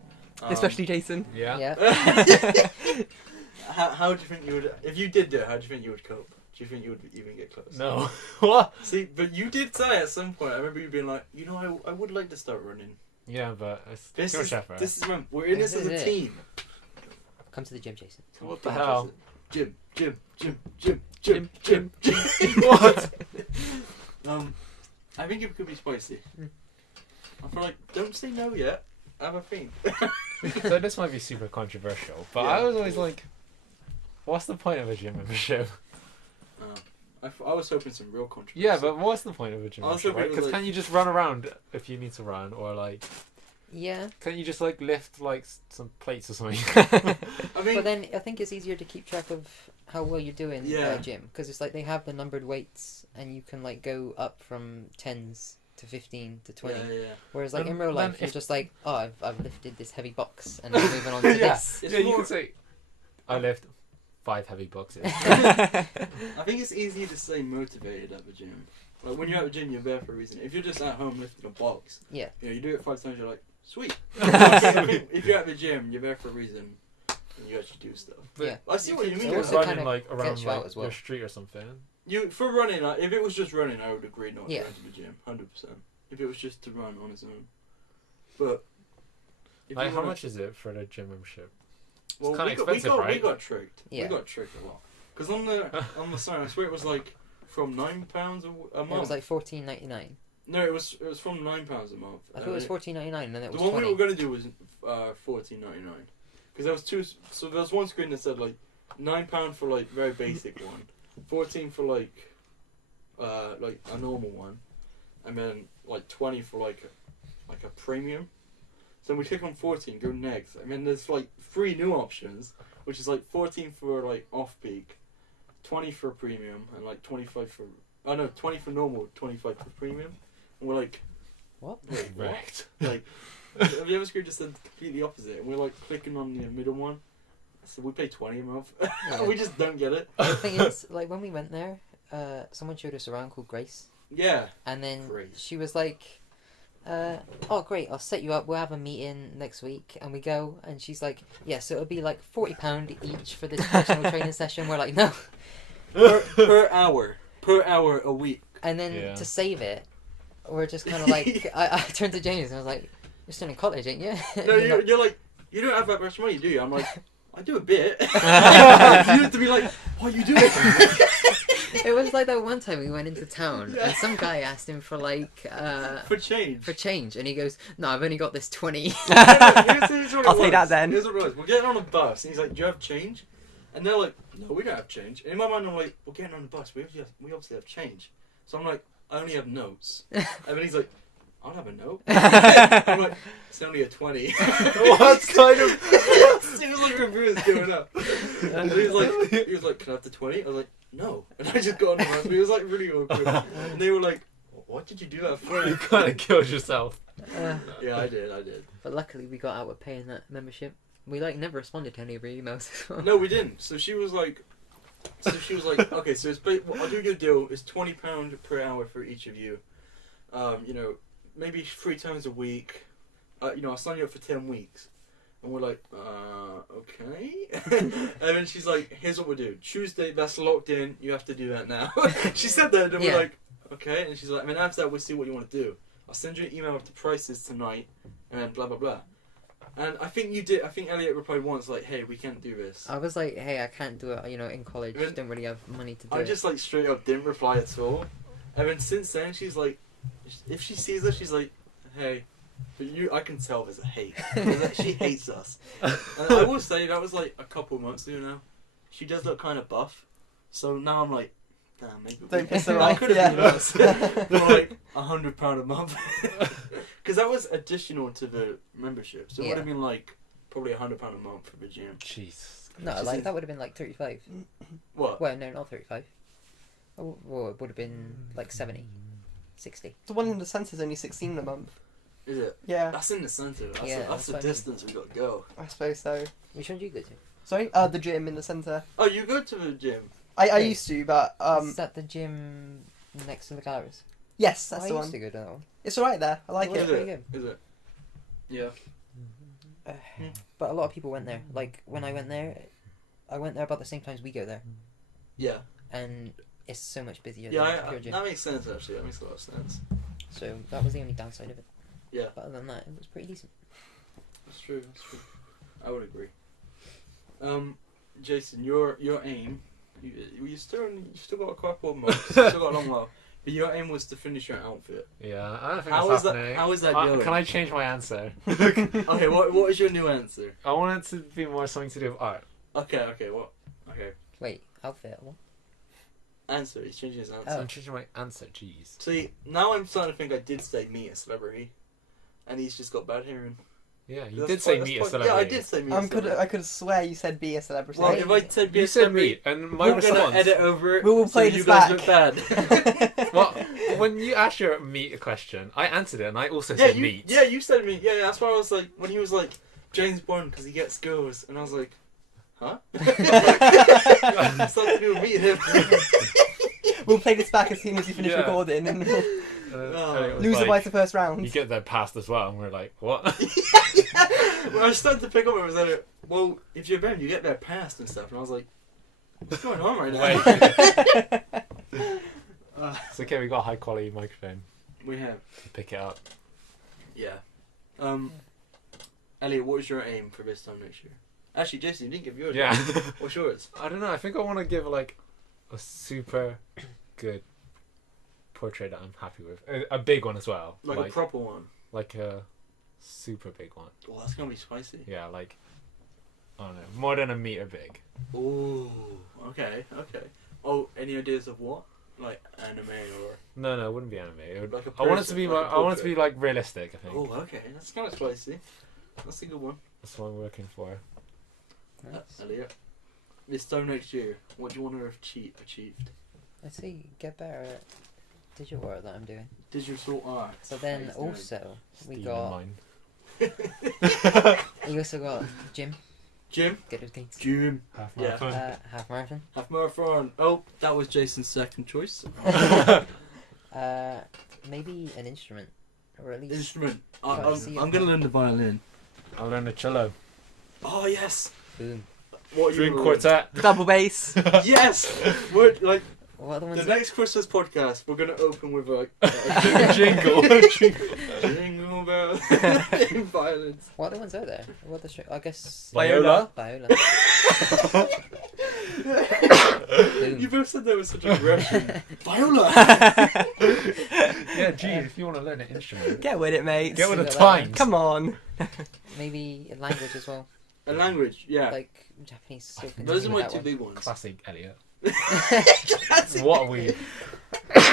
Especially Jason. Yeah. Yeah. How do you think you would, if you did do it, how do you think you would cope? Do you think you would even get close? No. What? See, but you did say at some point, I remember you being like, you know, I would like to start running. Yeah, but it's This too is, much effort. this is when, we're in this This as a is it. team. Come to the gym, Jason. What the hell? Gym. What? I think it could be spicy. Mm. I feel like, don't say no yet. Have a think. So this might be super controversial, but Yeah. I was always like, what's the point of a gym membership? I was hoping some real controversy. Yeah, but what's the point of a gym I was membership? hoping it was Because like- can't you just run around if you need to run, or like, Yeah. can't you just like lift like some plates or something? I mean, But then I think it's easier to keep track of how well you're doing Yeah. at a gym. Because it's like they have the numbered weights and you can like go up from 10s to 15 to 20. yeah. Whereas like in Um, real then life, you're if- just like, oh, I've lifted this heavy box and I'm moving on to Yeah. this. It's yeah, you more- can say, I lift 5 heavy boxes. I think it's easier to stay motivated at the gym. Like when you're at the gym, you're there for a reason. If you're just at home lifting a box, Yeah. you do it 5 times, you're like, sweet. I think if you're at the gym, you're there for a reason, and you actually do stuff. But Yeah. I see what you could mean. do also running kinda like around gets you out like as well. your street or something. You for running, if it was just running, I would agree not Yeah. going to the gym, 100%. If it was just to run on its own, but if Like, you how wanna- much is it for the gym membership? Well, kinda we expensive, we right? got tricked. Yeah. We got tricked a lot. Because on the sign, I swear it was like from £9 a month. It was like $14.99. No, it was from £9 a month. I thought it was $14.99 and then it The was one 20. we were gonna do was $14.99. Because there was two. So there was one screen that said like £9 for like very basic one, 14 for like a normal one, and then like 20 for like a premium. So we click on 14, go next, and then there's like 3 new options. which is like 14 for like off peak, 20 for premium, and like 25 for 20 for normal, 25 for premium. And we're like, What? wait, what? Right. Like, have you ever just said completely opposite? And we're like clicking on the middle one. So we pay 20 a month. Yeah. We just don't get it. The thing is, like when we went there, someone showed us around called Grace, Yeah. and then Grace. she was like, "Oh great, I'll set you up. We'll have a meeting next week." And we go, and she's like, "Yeah, so it'll be like £40 each for this personal training session." We're like, "No." Per hour a week. And then Yeah. to save it, we're just kind of like, I turned to James and I was like, "You're still in college, ain't you?" No, You're not- you're like, you don't have that much money, do you? I'm like, I do a bit. You have to be like, what are you doing? It was like that one time we went into town and some guy asked him for like For change. for change, and he goes, "No, I've only got this 20." Here's what it I'll take was. that then. Here's what it was. We're getting on a bus, and he's like, "Do you have change?" And they're like, "No, we don't have change." And in my mind, I'm like, "We're getting on the bus. We obviously have change." So I'm like, "I only have notes." And then he's like, "I don't have a note." I'm like, "It's only a 20." What kind of? It was like reviews going up. And he was like, "Can I have the 20?" I was like, "No." And I just got on the bus. But it was like really awkward. And they were like, "What did you do that for?" You kind of killed yourself. Yeah, I did. But luckily, we got out with paying that membership. We like never responded to any of her emails. No, we didn't. So she was like, okay, so I'll do your deal. It's £20 per hour for each of you. You know, maybe 3 times a week. I'll sign you up for 10 weeks. And we're like, okay. And then she's like, here's what we'll do. Tuesday, that's locked in. You have to do that now. She said that, and Yeah. we're like, okay. And she's like, after that, we'll see what you want to do. I'll send you an email with the prices tonight, and blah, blah, blah. And I think you did. I think Elliot replied once, like, "Hey, we can't do this." I was like, "Hey, I can't do it. In college, Then- don't really have money to do I it." just like straight up didn't reply at all. And then since then, she's like, if she sees us, she's like, "Hey," but I can tell there's a hate. She hates us. And I will say that was like a couple months ago now. She does look kind of buff, so now I'm like, damn, maybe Don't piss her that off, could have been yeah. us for like £100 a month, because that was additional to the membership. So it would have been like probably £100 a month for the gym. Jesus. No, Just like in- that would have been like 35. What? Well, no, not 35. Oh, well, it would have been like 70, 60. The one in the centre's only 16 a month. Is it? Yeah, That's in the centre. That's, Yeah, that's that's the what I mean. distance we got to go. I suppose so. Which one do you go to? Sorry, the gym in the centre. Oh, you go to the gym? I Wait. used to, but Is that the gym next to the galleries? yes, that's I the used one. to go to that one. It's alright there. I like Well, Is it. pretty it? good. Is it? Yeah. But a lot of people went there. Like when I went there about the same time as we go there, Yeah. and it's so much busier Yeah, than pure gym. that makes sense actually. That makes a lot of sense. So that was the only downside of it. Yeah. But other than that, it was pretty decent. That's true. That's true. I would agree. Jason, your aim, you still got a couple of months. You still got a long while. But your aim was to finish your outfit. Yeah, I don't think How that's is that? happening. How is that going? Can I change my answer? Okay, what is your new answer? I want it to be more something to do with art. Okay, what? Okay, Wait, outfit. What? answer. He's changing his answer. I'm changing my answer. Jeez. See, now I'm starting to think I did say meet a celebrity, and he's just got bad hearing. Yeah, you That's did say quite- meet a that's quite- celebrity. Yeah, I did say meet a celebrity. I could swear you said be a celebrity. Well, if I said be You a said celebrity, meet, and my we're response. gonna edit over it. We will play so this you guys back. look bad. Well, when you asked your meet question, I answered it, and I also Yeah, said you, meet. yeah, you said meet. Yeah, that's why I was like, when he was like, James Bond, because he gets girls, and I was like, huh? It's something to do with meeting him. We'll play this back as soon as you finish Yeah. recording and It was loser like, by the first round. You get there past as well, and we're like, what? When I started to pick up, it was like, well, if you're Ben, you get there past and stuff, and I was like, what's going on right now? Wait. It's okay, we got a high quality microphone We have. to pick it up. Yeah. Elliot, what is your aim for this time next year? Actually, Jason, you didn't give yours. Yeah. What's yours? I don't know, I think I want to give like a super good portrait that I'm happy with. A big one as well. Like a proper one. Like a super big one. Oh, that's gonna be spicy. Yeah, like, I don't know, more than a meter big. Ooh, okay. Oh, any ideas of what? Like anime or? No, it wouldn't be anime. It would, Like a I want it to person, be like a I want it to be portrait. like realistic, I think. Oh, okay. That's kind of spicy. That's a good one. That's what I'm working for. Nice. Elliot, this time next year, what do you want to have achieved? I'd say get better at digital art that I'm doing. Digital art. So then Nice. also we Stealing got mine. we also got gym. Jim? Get those gains. Jim. Half Yeah. marathon. Half marathon. Half marathon. Oh, that was Jason's second choice. Maybe an instrument, or at least Instrument. Try to see I'm it. going to learn the violin. I'll learn the cello. Oh, yes. boom. What are you String gonna quartet. Double bass. learn? Yes. We're, like, What are the the ones? next Christmas podcast, we're going to open with a Jingle. jingle bell in violence. What are the ones out there? What are the I guess Viola. viola. You both said that with such aggression. Viola. Yeah, gee, if you want to learn an instrument, Get with it, mates. get with the That times. Come on. Maybe a language as well, A language, yeah. like Japanese. So Those are continue my with two that big ones. Classic Elliot. What are we? one.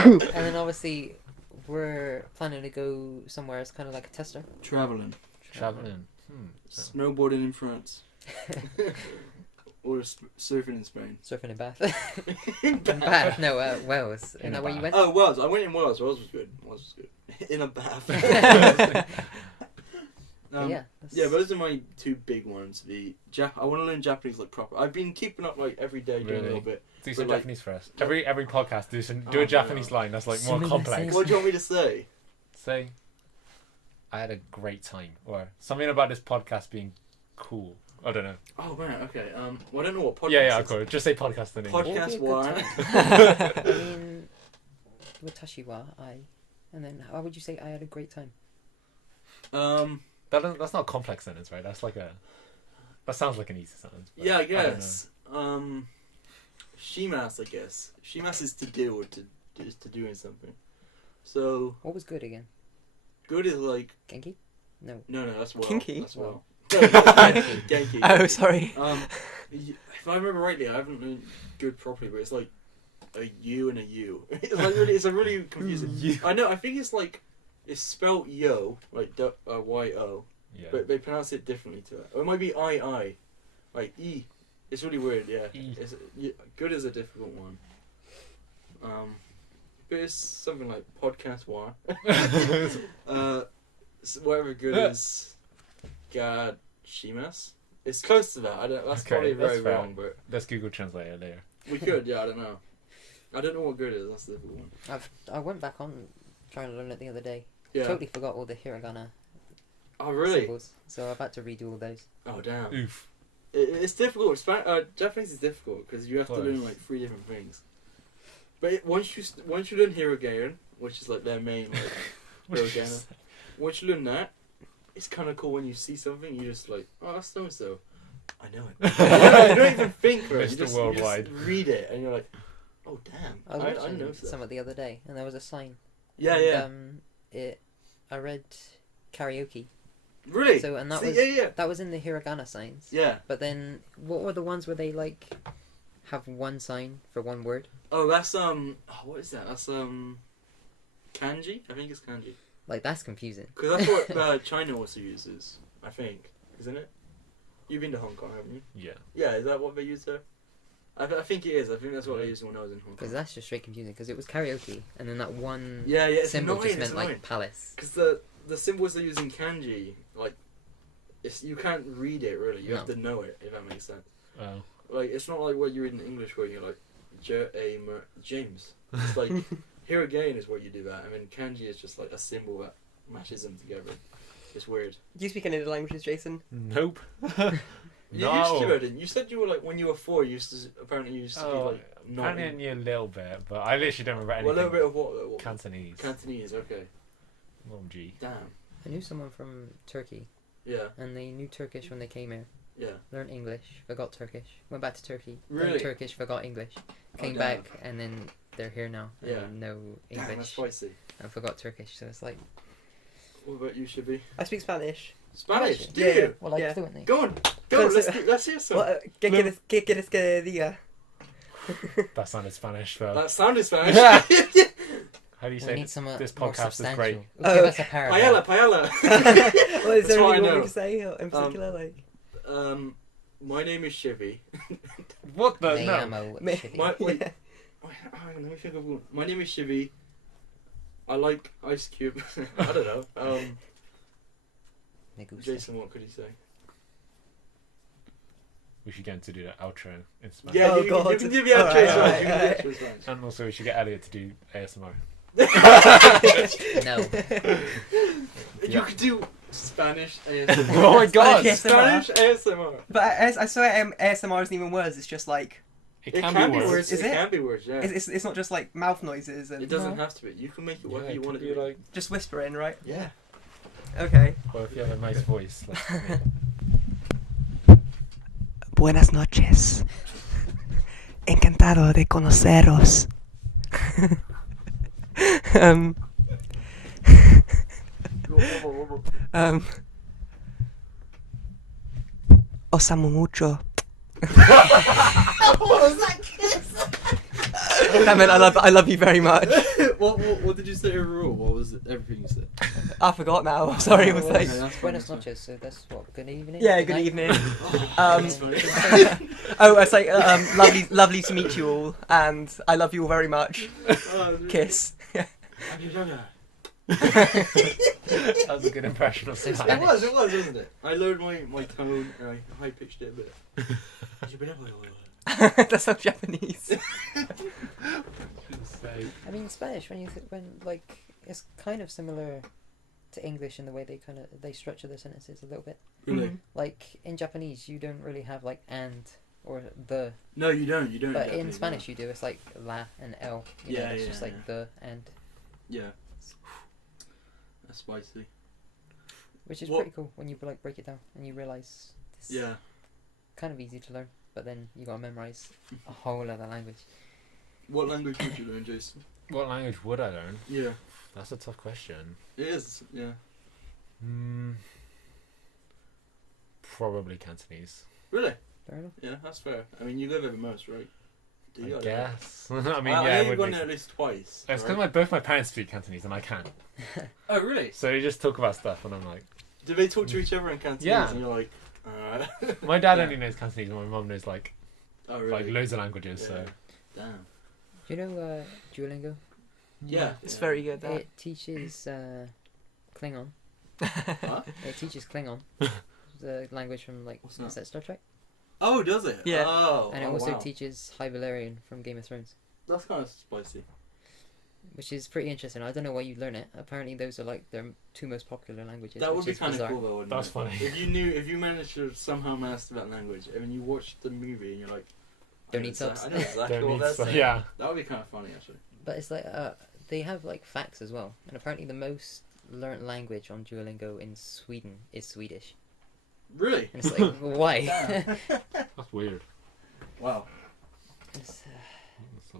And then obviously we're planning to go somewhere as kind of like a tester. Traveling. Traveling. Snowboarding in France. Or surfing in Spain. Surfing in Bath. In In Bath, no, Wales. Isn't In that a where you bath. went? Oh, Wales. I went in Wales. Wales was good. Wales was good. In a bath. But yeah. Yeah, those are my two big ones. I want to learn Japanese like proper. I've been keeping up like every day doing a Really? little bit. Do some But, like- Japanese first. Every podcast, do Oh, a Japanese no. line that's like more Sumimasen. complex. What do you want me to say? Say, I had a great time, or something about this podcast being cool. I don't know. Oh man, okay. Well, I don't know what podcast. Yeah, is. of course. Just say podcast in English. Podcast What would one. be a good I mean, watashi wa I, and then how would you say I had a great time? That's not a complex sentence, right? That's like that sounds like an easy sentence. but Yeah, I don't know. guess. Shimas, I guess. Shimas is to do or is to doing something. So What was good again? good is like Genki? No. no, that's well. Kinky? That's well. Genki. Genki. Oh, sorry. If I remember rightly, I haven't learned good properly, but it's like a U and a U. It's like really, it's a really confusing. I know. I think it's like it's spelled yo, like Y-O, Yeah. but they pronounce it differently to that. Or it might be I, like E. It's really weird. Yeah. E. Good is a difficult one. But it's something like podcast one. Whatever good is. God, Shimas. It's close to that. I don't. That's Okay, probably that's very fair. wrong, but Let's Google Translate it later. we could. Yeah, I don't know. I don't know what good is. That's the difficult one. I went back on trying to learn it the other day. Yeah. Totally forgot all the hiragana Oh really? symbols, so I've had to redo all those. Oh damn. Oof. It's difficult. Japanese is difficult because you have to learn like 3 different things. But once you learn hiragana, which is like their main like hiragana, once you learn that, it's kind of cool when you see something. You just like, oh, that's so and so. I know it. You don't even think for it. You Mr. just Worldwide. read it and you're like, oh damn. I was I watching know that. some the other day, and there was a sign. Yeah, and, yeah. I read karaoke. Really? So and that See, was yeah. that was in the hiragana signs. Yeah. But then, what were the ones where they like have one sign for one word? Oh, that's what is that? That's kanji. I think it's kanji. Like that's confusing. Because that's what China also uses. I think, isn't it? You've been to Hong Kong, haven't you? Yeah. Yeah, is that what they use there? I think it is. I think that's what they used when I was in Hong Because Kong. that's just straight confusing. Because it was karaoke, and then that one Yeah, it's symbol annoying. just It's meant like annoying. palace. Because the symbols they use in kanji, like, you can't read it really. You have No. to know it, if that makes sense. Oh. Like, it's not like what you read in English where you're like, James. It's like, here again is where you do that. I mean, kanji is just like a symbol that matches them together. It's weird. Do you speak any other languages, Jason? Nope. You used to, didn't you? You said you were like, when you were 4, you used to be Oh, like, not. apparently I knew a little bit, but I literally don't remember Well, a anything. little bit of what? Though? Cantonese. Cantonese, okay. Gee. Damn. I knew someone from Turkey, Yeah, and they knew Turkish when they came here. yeah. Learned English, forgot Turkish. Went back to Turkey. Really? Learned Turkish, forgot English. Came damn. back, and then they're here now. And Yeah. they know Damn, that's English spicy. and forgot Turkish. So it's like, What about you, Shibby? I speak Spanish. Spanish, do Yeah. you? well, like Yeah. fluently. Go on, go on, Let's- let's hear some. What, ¿Qué quieres que diga? That sounded Spanish, though. That sounded Spanish. How do you We say need some this more podcast is substantial. great? Oh. Give us a paragraph. Paella. Well, is That's there what I anything you know. want me to say in particular? Like, My name is Chevy. What the? Me No. amo Me- Chevy. My wait, hang on, let me think of one. My name is Chevy. I like Ice Cube. I don't know. Me gusta. Jason, what could he say? We should get him to do the outro in Spanish. Yeah, Oh, you God. can do the Alright, outro as well. alright, You can do alright. the outro as well. And also, we should get Elliot to do ASMR. No. You could do Spanish ASMR. Oh my God! Spanish Spanish ASMR. But I swear ASMR isn't even words. It's just like It can be words. Is It it? can be words. Yeah. it's not just like mouth noises and It doesn't have to be. You can make it whatever Yeah, you it want could it to be be. like. just whispering, right? Yeah. Okay. Well, if you have a nice voice, like. Buenas noches. Encantado de conoceros. um, Os amo mucho. What was that kiss? That meant I love you very much. what did you say overall? What was it? Everything you said? I forgot now. Sorry, it was like. Okay, that's fine, Buenas that's fine. noches, so that's what, good evening? Yeah, good night? evening. Um, Oh, it's like lovely to meet you all, and I love you all very much. Kiss. That was a good impression of So Spanish. It was, wasn't it? I lowered my tone and I high pitched it a bit. That's so Japanese. I mean, Spanish, when like, it's kind of similar to English in the way they structure their sentences a little bit. Really? Mhm. Like, in Japanese, you don't really have, like, and or the. No, you don't. You don't. But in definitely, Spanish, you do. It's like la and el. You know, Yeah, it's yeah, just like yeah. the and, Yeah. That's spicy. which is What- pretty cool when you like break it down and you realize it's Yeah. kind of easy to learn, but then you gotta memorize a whole other language. What language would you learn, Jason? What language would I learn? Yeah. That's a tough question. It is. Yeah. Probably Cantonese. Really? Fair enough. Yeah, that's fair. I mean, you live over most, right? Do you? I guess. I mean, I yeah. know it you've would gone make there at sense. least twice. It's right? because both my parents speak Cantonese and I can't. Oh, really? So they just talk about stuff and I'm like, Do they talk to each other in Cantonese? Yeah. And you're like, alright. my dad Yeah. only knows Cantonese and my mum knows like Oh, really? like loads of languages. Yeah. So Damn. Do you know GiLuiJ? Yeah. It's yeah. very good. That. It teaches Klingon. Huh? It teaches Klingon, the language from like What's that? is that Star Trek? Oh, does it? Yeah. Oh. And it oh, also wow. teaches High Valyrian from Game of Thrones, That's kind of spicy. which is pretty interesting. I don't know why you learn it. Apparently, those are like their two most popular languages. That would which be is kind of bizarre. cool, though. Wouldn't That's it? funny. If you managed to somehow master that language, and then you watch the movie and you're like, Don't I know need subs. I know exactly don't what need they're stuff. saying. Yeah. That would be kind of funny, actually. But it's like they have like facts as well, and apparently the most learnt language on Duolingo in Sweden is Swedish. Really? And it's like why? That's weird. Wow. It's,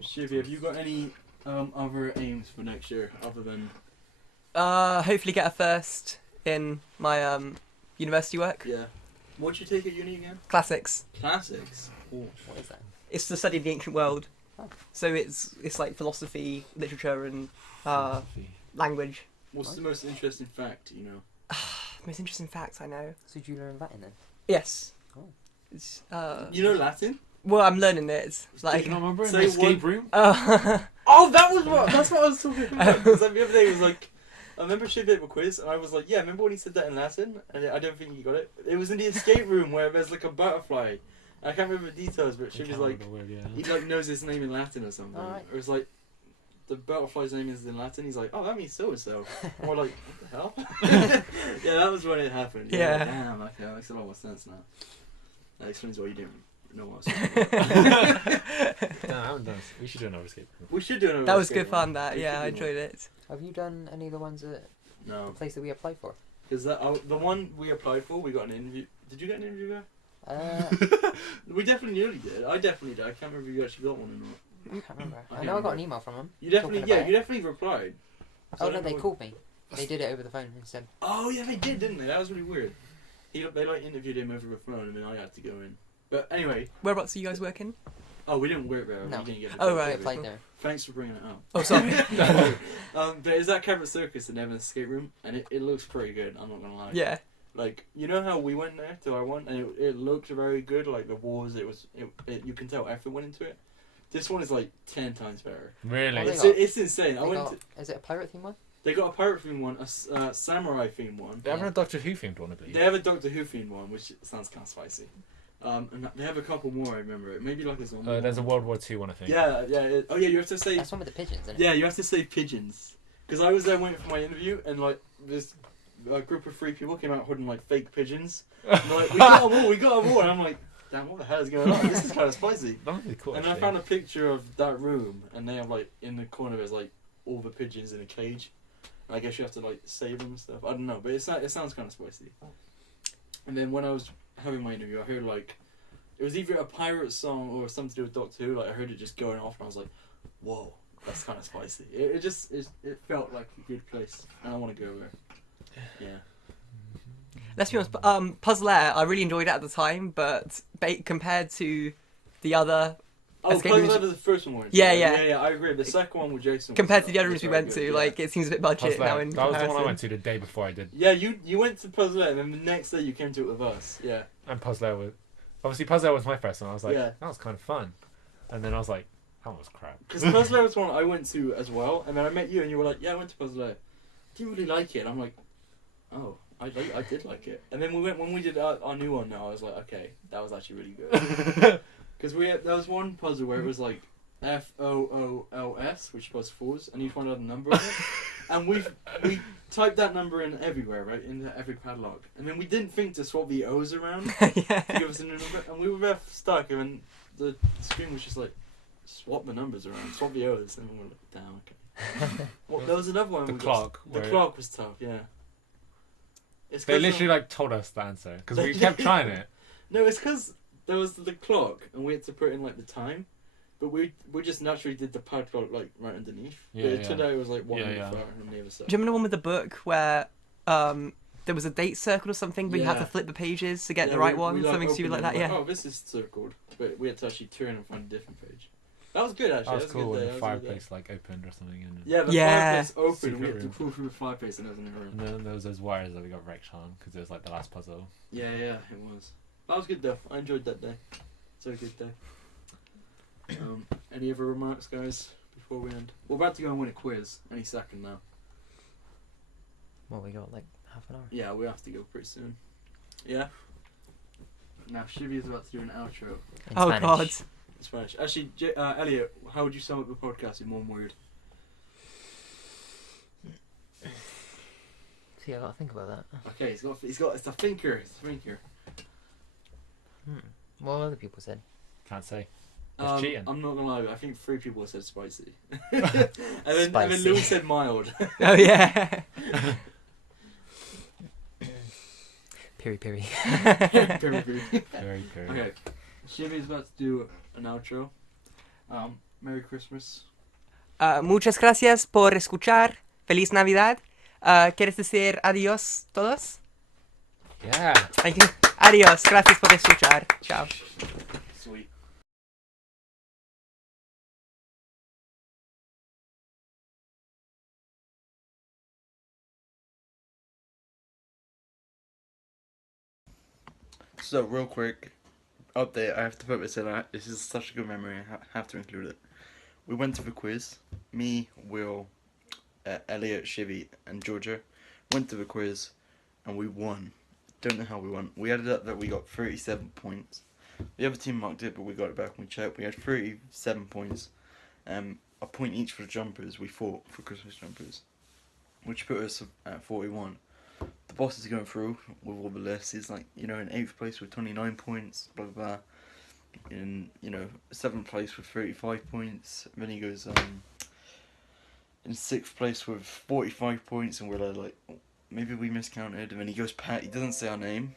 Shivy, have you got any other aims for next year other than Hopefully get a first in my university work. yeah? What'd you take at uni again? Classics. Classics. Ooh. what is that? It's the study of the ancient world. Oh. So it's like philosophy, literature, and language. What's the most interesting fact you know? Most interesting facts I know. So did you learn Latin then? Yes. Oh. It's, You know Latin? well, I'm learning it. It's Do like. you not remember in Say the escape one- room? Oh, that's what I was talking about. Because the other day it was like, I remember Shivy did a quiz, and I was like, yeah, remember when he said that in Latin? And I don't think he got it. It was in the escape room where there's like a butterfly. I can't remember the details, but I Shivy's can't like, remember the word, he like knows his name in Latin or something. Alright. Or it's like, the butterfly's name is in Latin. He's like, oh, that means so and so. And we're like, what the hell? Yeah, that was when it happened. Yeah. Like, damn, okay, that makes a lot more sense now. That explains why you didn't know what I was talking about. No, I haven't done this. We should do another escape room. We should do another That was escape good fun. room. That We yeah, I should do enjoyed it. Have you done any of the ones at the one. No, place that we applied for? because the one we applied for, we got an interview. Did you get an interview there? We definitely nearly did. I definitely did. I can't remember if you actually got one or not. I can't remember. I I can't know I got remember. an email from them. You definitely, Talking yeah, about you it. definitely replied. So Oh I no, don't they know- called me. They did it over the phone instead. Oh yeah, they did, didn't they? That was really weird. They like interviewed him over the phone, and then I had to go in. But anyway, Whereabouts are you guys working? oh, we didn't work there. No. We didn't get the Oh, job, right. We did we? applied there. Thanks for bringing it up. Oh, sorry. But it's at Cabot Circus in Evans Escape Room, and it looks pretty good. I'm not gonna lie. Yeah. Like, you know how we went there to our one, and it looked very good. Like the walls, you can tell effort went into it. This one is like 10 times better. Really? Oh, they It's insane. Is it a pirate theme one? They got a pirate themed one, a samurai themed one. They haven't a Doctor Who themed one, I believe. They have a Doctor Who themed one, which sounds kind of spicy. And they have a couple more. I remember it. Maybe like a zombie. There's a World War II one, I think. Yeah. Oh yeah, you have to say. That's one with the pigeons, isn't it? Yeah, you have to say pigeons. Because I was there waiting for my interview, and like this group of 3 people came out holding like fake pigeons. And they're like, we got them all. And I'm like, damn, what the hell is going on? This is kind of spicy. That would be cool. And I found a picture of that room, and they have like in the corner there's like all the pigeons in a cage. And I guess you have to like save them and stuff. I don't know, but it sounds kind of spicy. And then when I was having my interview, I heard like it was either a pirate song or something to do with Doctor Who. Like I heard it just going off, and I was like, whoa, that's kind of spicy. It felt like a good place, and I want to go there. Yeah. Let's be honest. Puzzle Air, I really enjoyed it at the time, but compared to the other. Oh, Escape Puzzle rooms- Air was the first one. Yeah. I agree. The second one with Jason. Compared to was the other rooms we very went good, to, yeah. like it seems a bit budget Puzzle now Air. in That was the one I comparison. went to the day before I did. Yeah, you went to Puzzle Air, and then the next day you came to it with us. Yeah. And Puzzle Air was... Obviously, Puzzle Air was my first one. I was like, Yeah. that was kind of fun. And then I was like, that was crap. Because Puzzle Air was one I went to as well, and then I met you, and you were like, "Yeah, I went to Puzzle Air. Didn't really like it." And I'm like, "Oh, I did like it." And then when we did our new one. Now I was like, "Okay, that was actually really good." Because there was one puzzle where it was like FOOLS, which was fours, and each one had a number on it. And we typed that number in everywhere, right, into every padlock. And then we didn't think to swap the O's around to give us a new number, and we were there stuck, and then the screen was just like, swap the numbers around, swap the O's, and we were like, damn, okay. Well, there was another one. The we clock. Got, the where- clock was tough, yeah. It's They 'cause literally like told us the answer because we kept trying it. No, it's because there was the clock, and we had to put in like the time, but we just naturally did the padlock like right underneath. Yeah, but it yeah. turned out it was like one Yeah, on the yeah. front and the other side. Do you remember the one with the book where there was a date circle or something, but you had Yeah. to flip the pages to get Yeah, the right we, one, we, like, something stupid opened like it that? and Yeah. oh, this is circled, but we had to actually turn and find a different page. That was good actually. That was a cool good when day. the That was a good day. fireplace like opened or something. And Yeah, the Yeah. fireplace opened. Secret We had to room. pull through the fireplace, and there was in a room. And then there was those wires that we got wrecked on because it was like the last puzzle. Yeah, it was. That was good though. I enjoyed that day. It's a good day. Any other remarks, guys, before we end? We're about to go and win a quiz any second now. Well, we got like half an hour. Yeah, we have to go pretty soon. Yeah. Now Shivy is about to do an outro In Oh Spanish. god. in Spanish. Actually, Elliot, how would you sum up the podcast in one word? See, I gotta think about that. Okay, it's a thinker. It's a thinker. What other people said? Can't say. It's cheating. I'm not gonna lie. I think 3 people said spicy, and then Spicy. Louis said mild. Oh yeah. Piri piri. Very good. Okay, Shivy's about to do an outro. Merry Christmas. Muchas gracias por escuchar. Feliz Navidad. ¿Quieres decir adiós todos? Yeah. Thank you. Adiós. Gracias por escuchar. Chao. Sweet. So, real quick update. I have to put this in. This is such a good memory. I have to include it. We went to the quiz. Me, Will, Elliot, Shivy, and Georgia went to the quiz, and we won. Don't know how we won. We added up that we got 37 points. The other team marked it, but we got it back when we checked. We had 37 points. A point each for the jumpers. We fought for Christmas jumpers, which put us at 41. The boss is going through with all the lists. He's like, in 8th place with 29 points, blah blah blah. In 7th place with 35 points. Then he goes in 6th place with 45 points, and we're like, maybe we miscounted. And then he goes he doesn't say our name.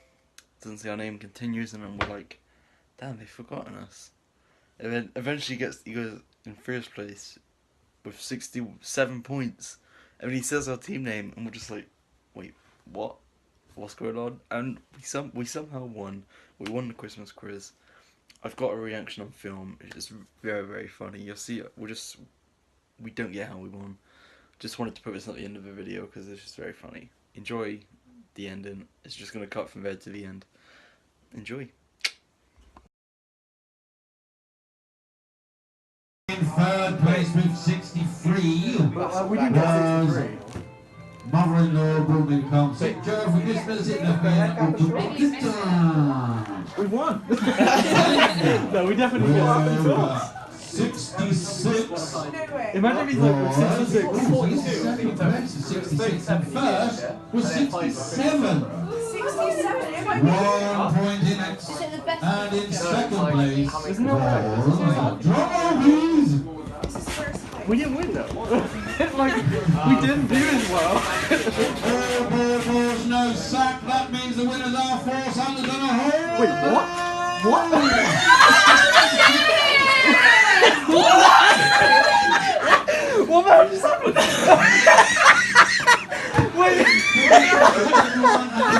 Continues, and then we're like, damn, they've forgotten us. And then eventually he goes in 1st place with 67 points. And then he says our team name, and we're just like, wait, what? What's going on? And we somehow won. We won the Christmas quiz. I've got a reaction on film. It's very, very funny. You'll see it. We don't get how we won. Just wanted to put this at the end of the video because it's just very funny. Enjoy the ending. It's just gonna cut from there to the end. Enjoy. In third place with 63 We didn't get 63. mother-in-law Boomin comes. Joe for Christmas in the fair. We won. No, we definitely won. 66. Imagine if he's like 66. 66 and first was 67. 67. 1 point in X. And in second place was drum roll, please. We didn't win though. Like, we didn't do as well. 4 balls, no sack. That means the winners are 4 Sanders and a whole. Wait, what? What? What the hell just happened? Wait.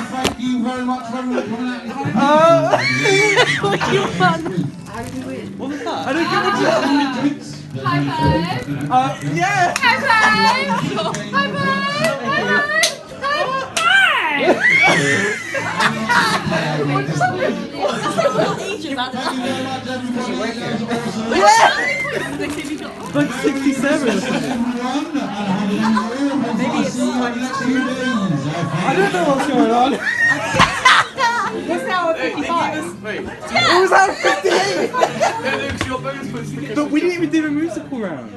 Thank you very much for everyone coming out. What was that? I don't get what you happened. High five. Yeah. High five. High Like 67. I don't know what's going on. What's now 55? Wait. It was at 58. But we didn't even do a musical round.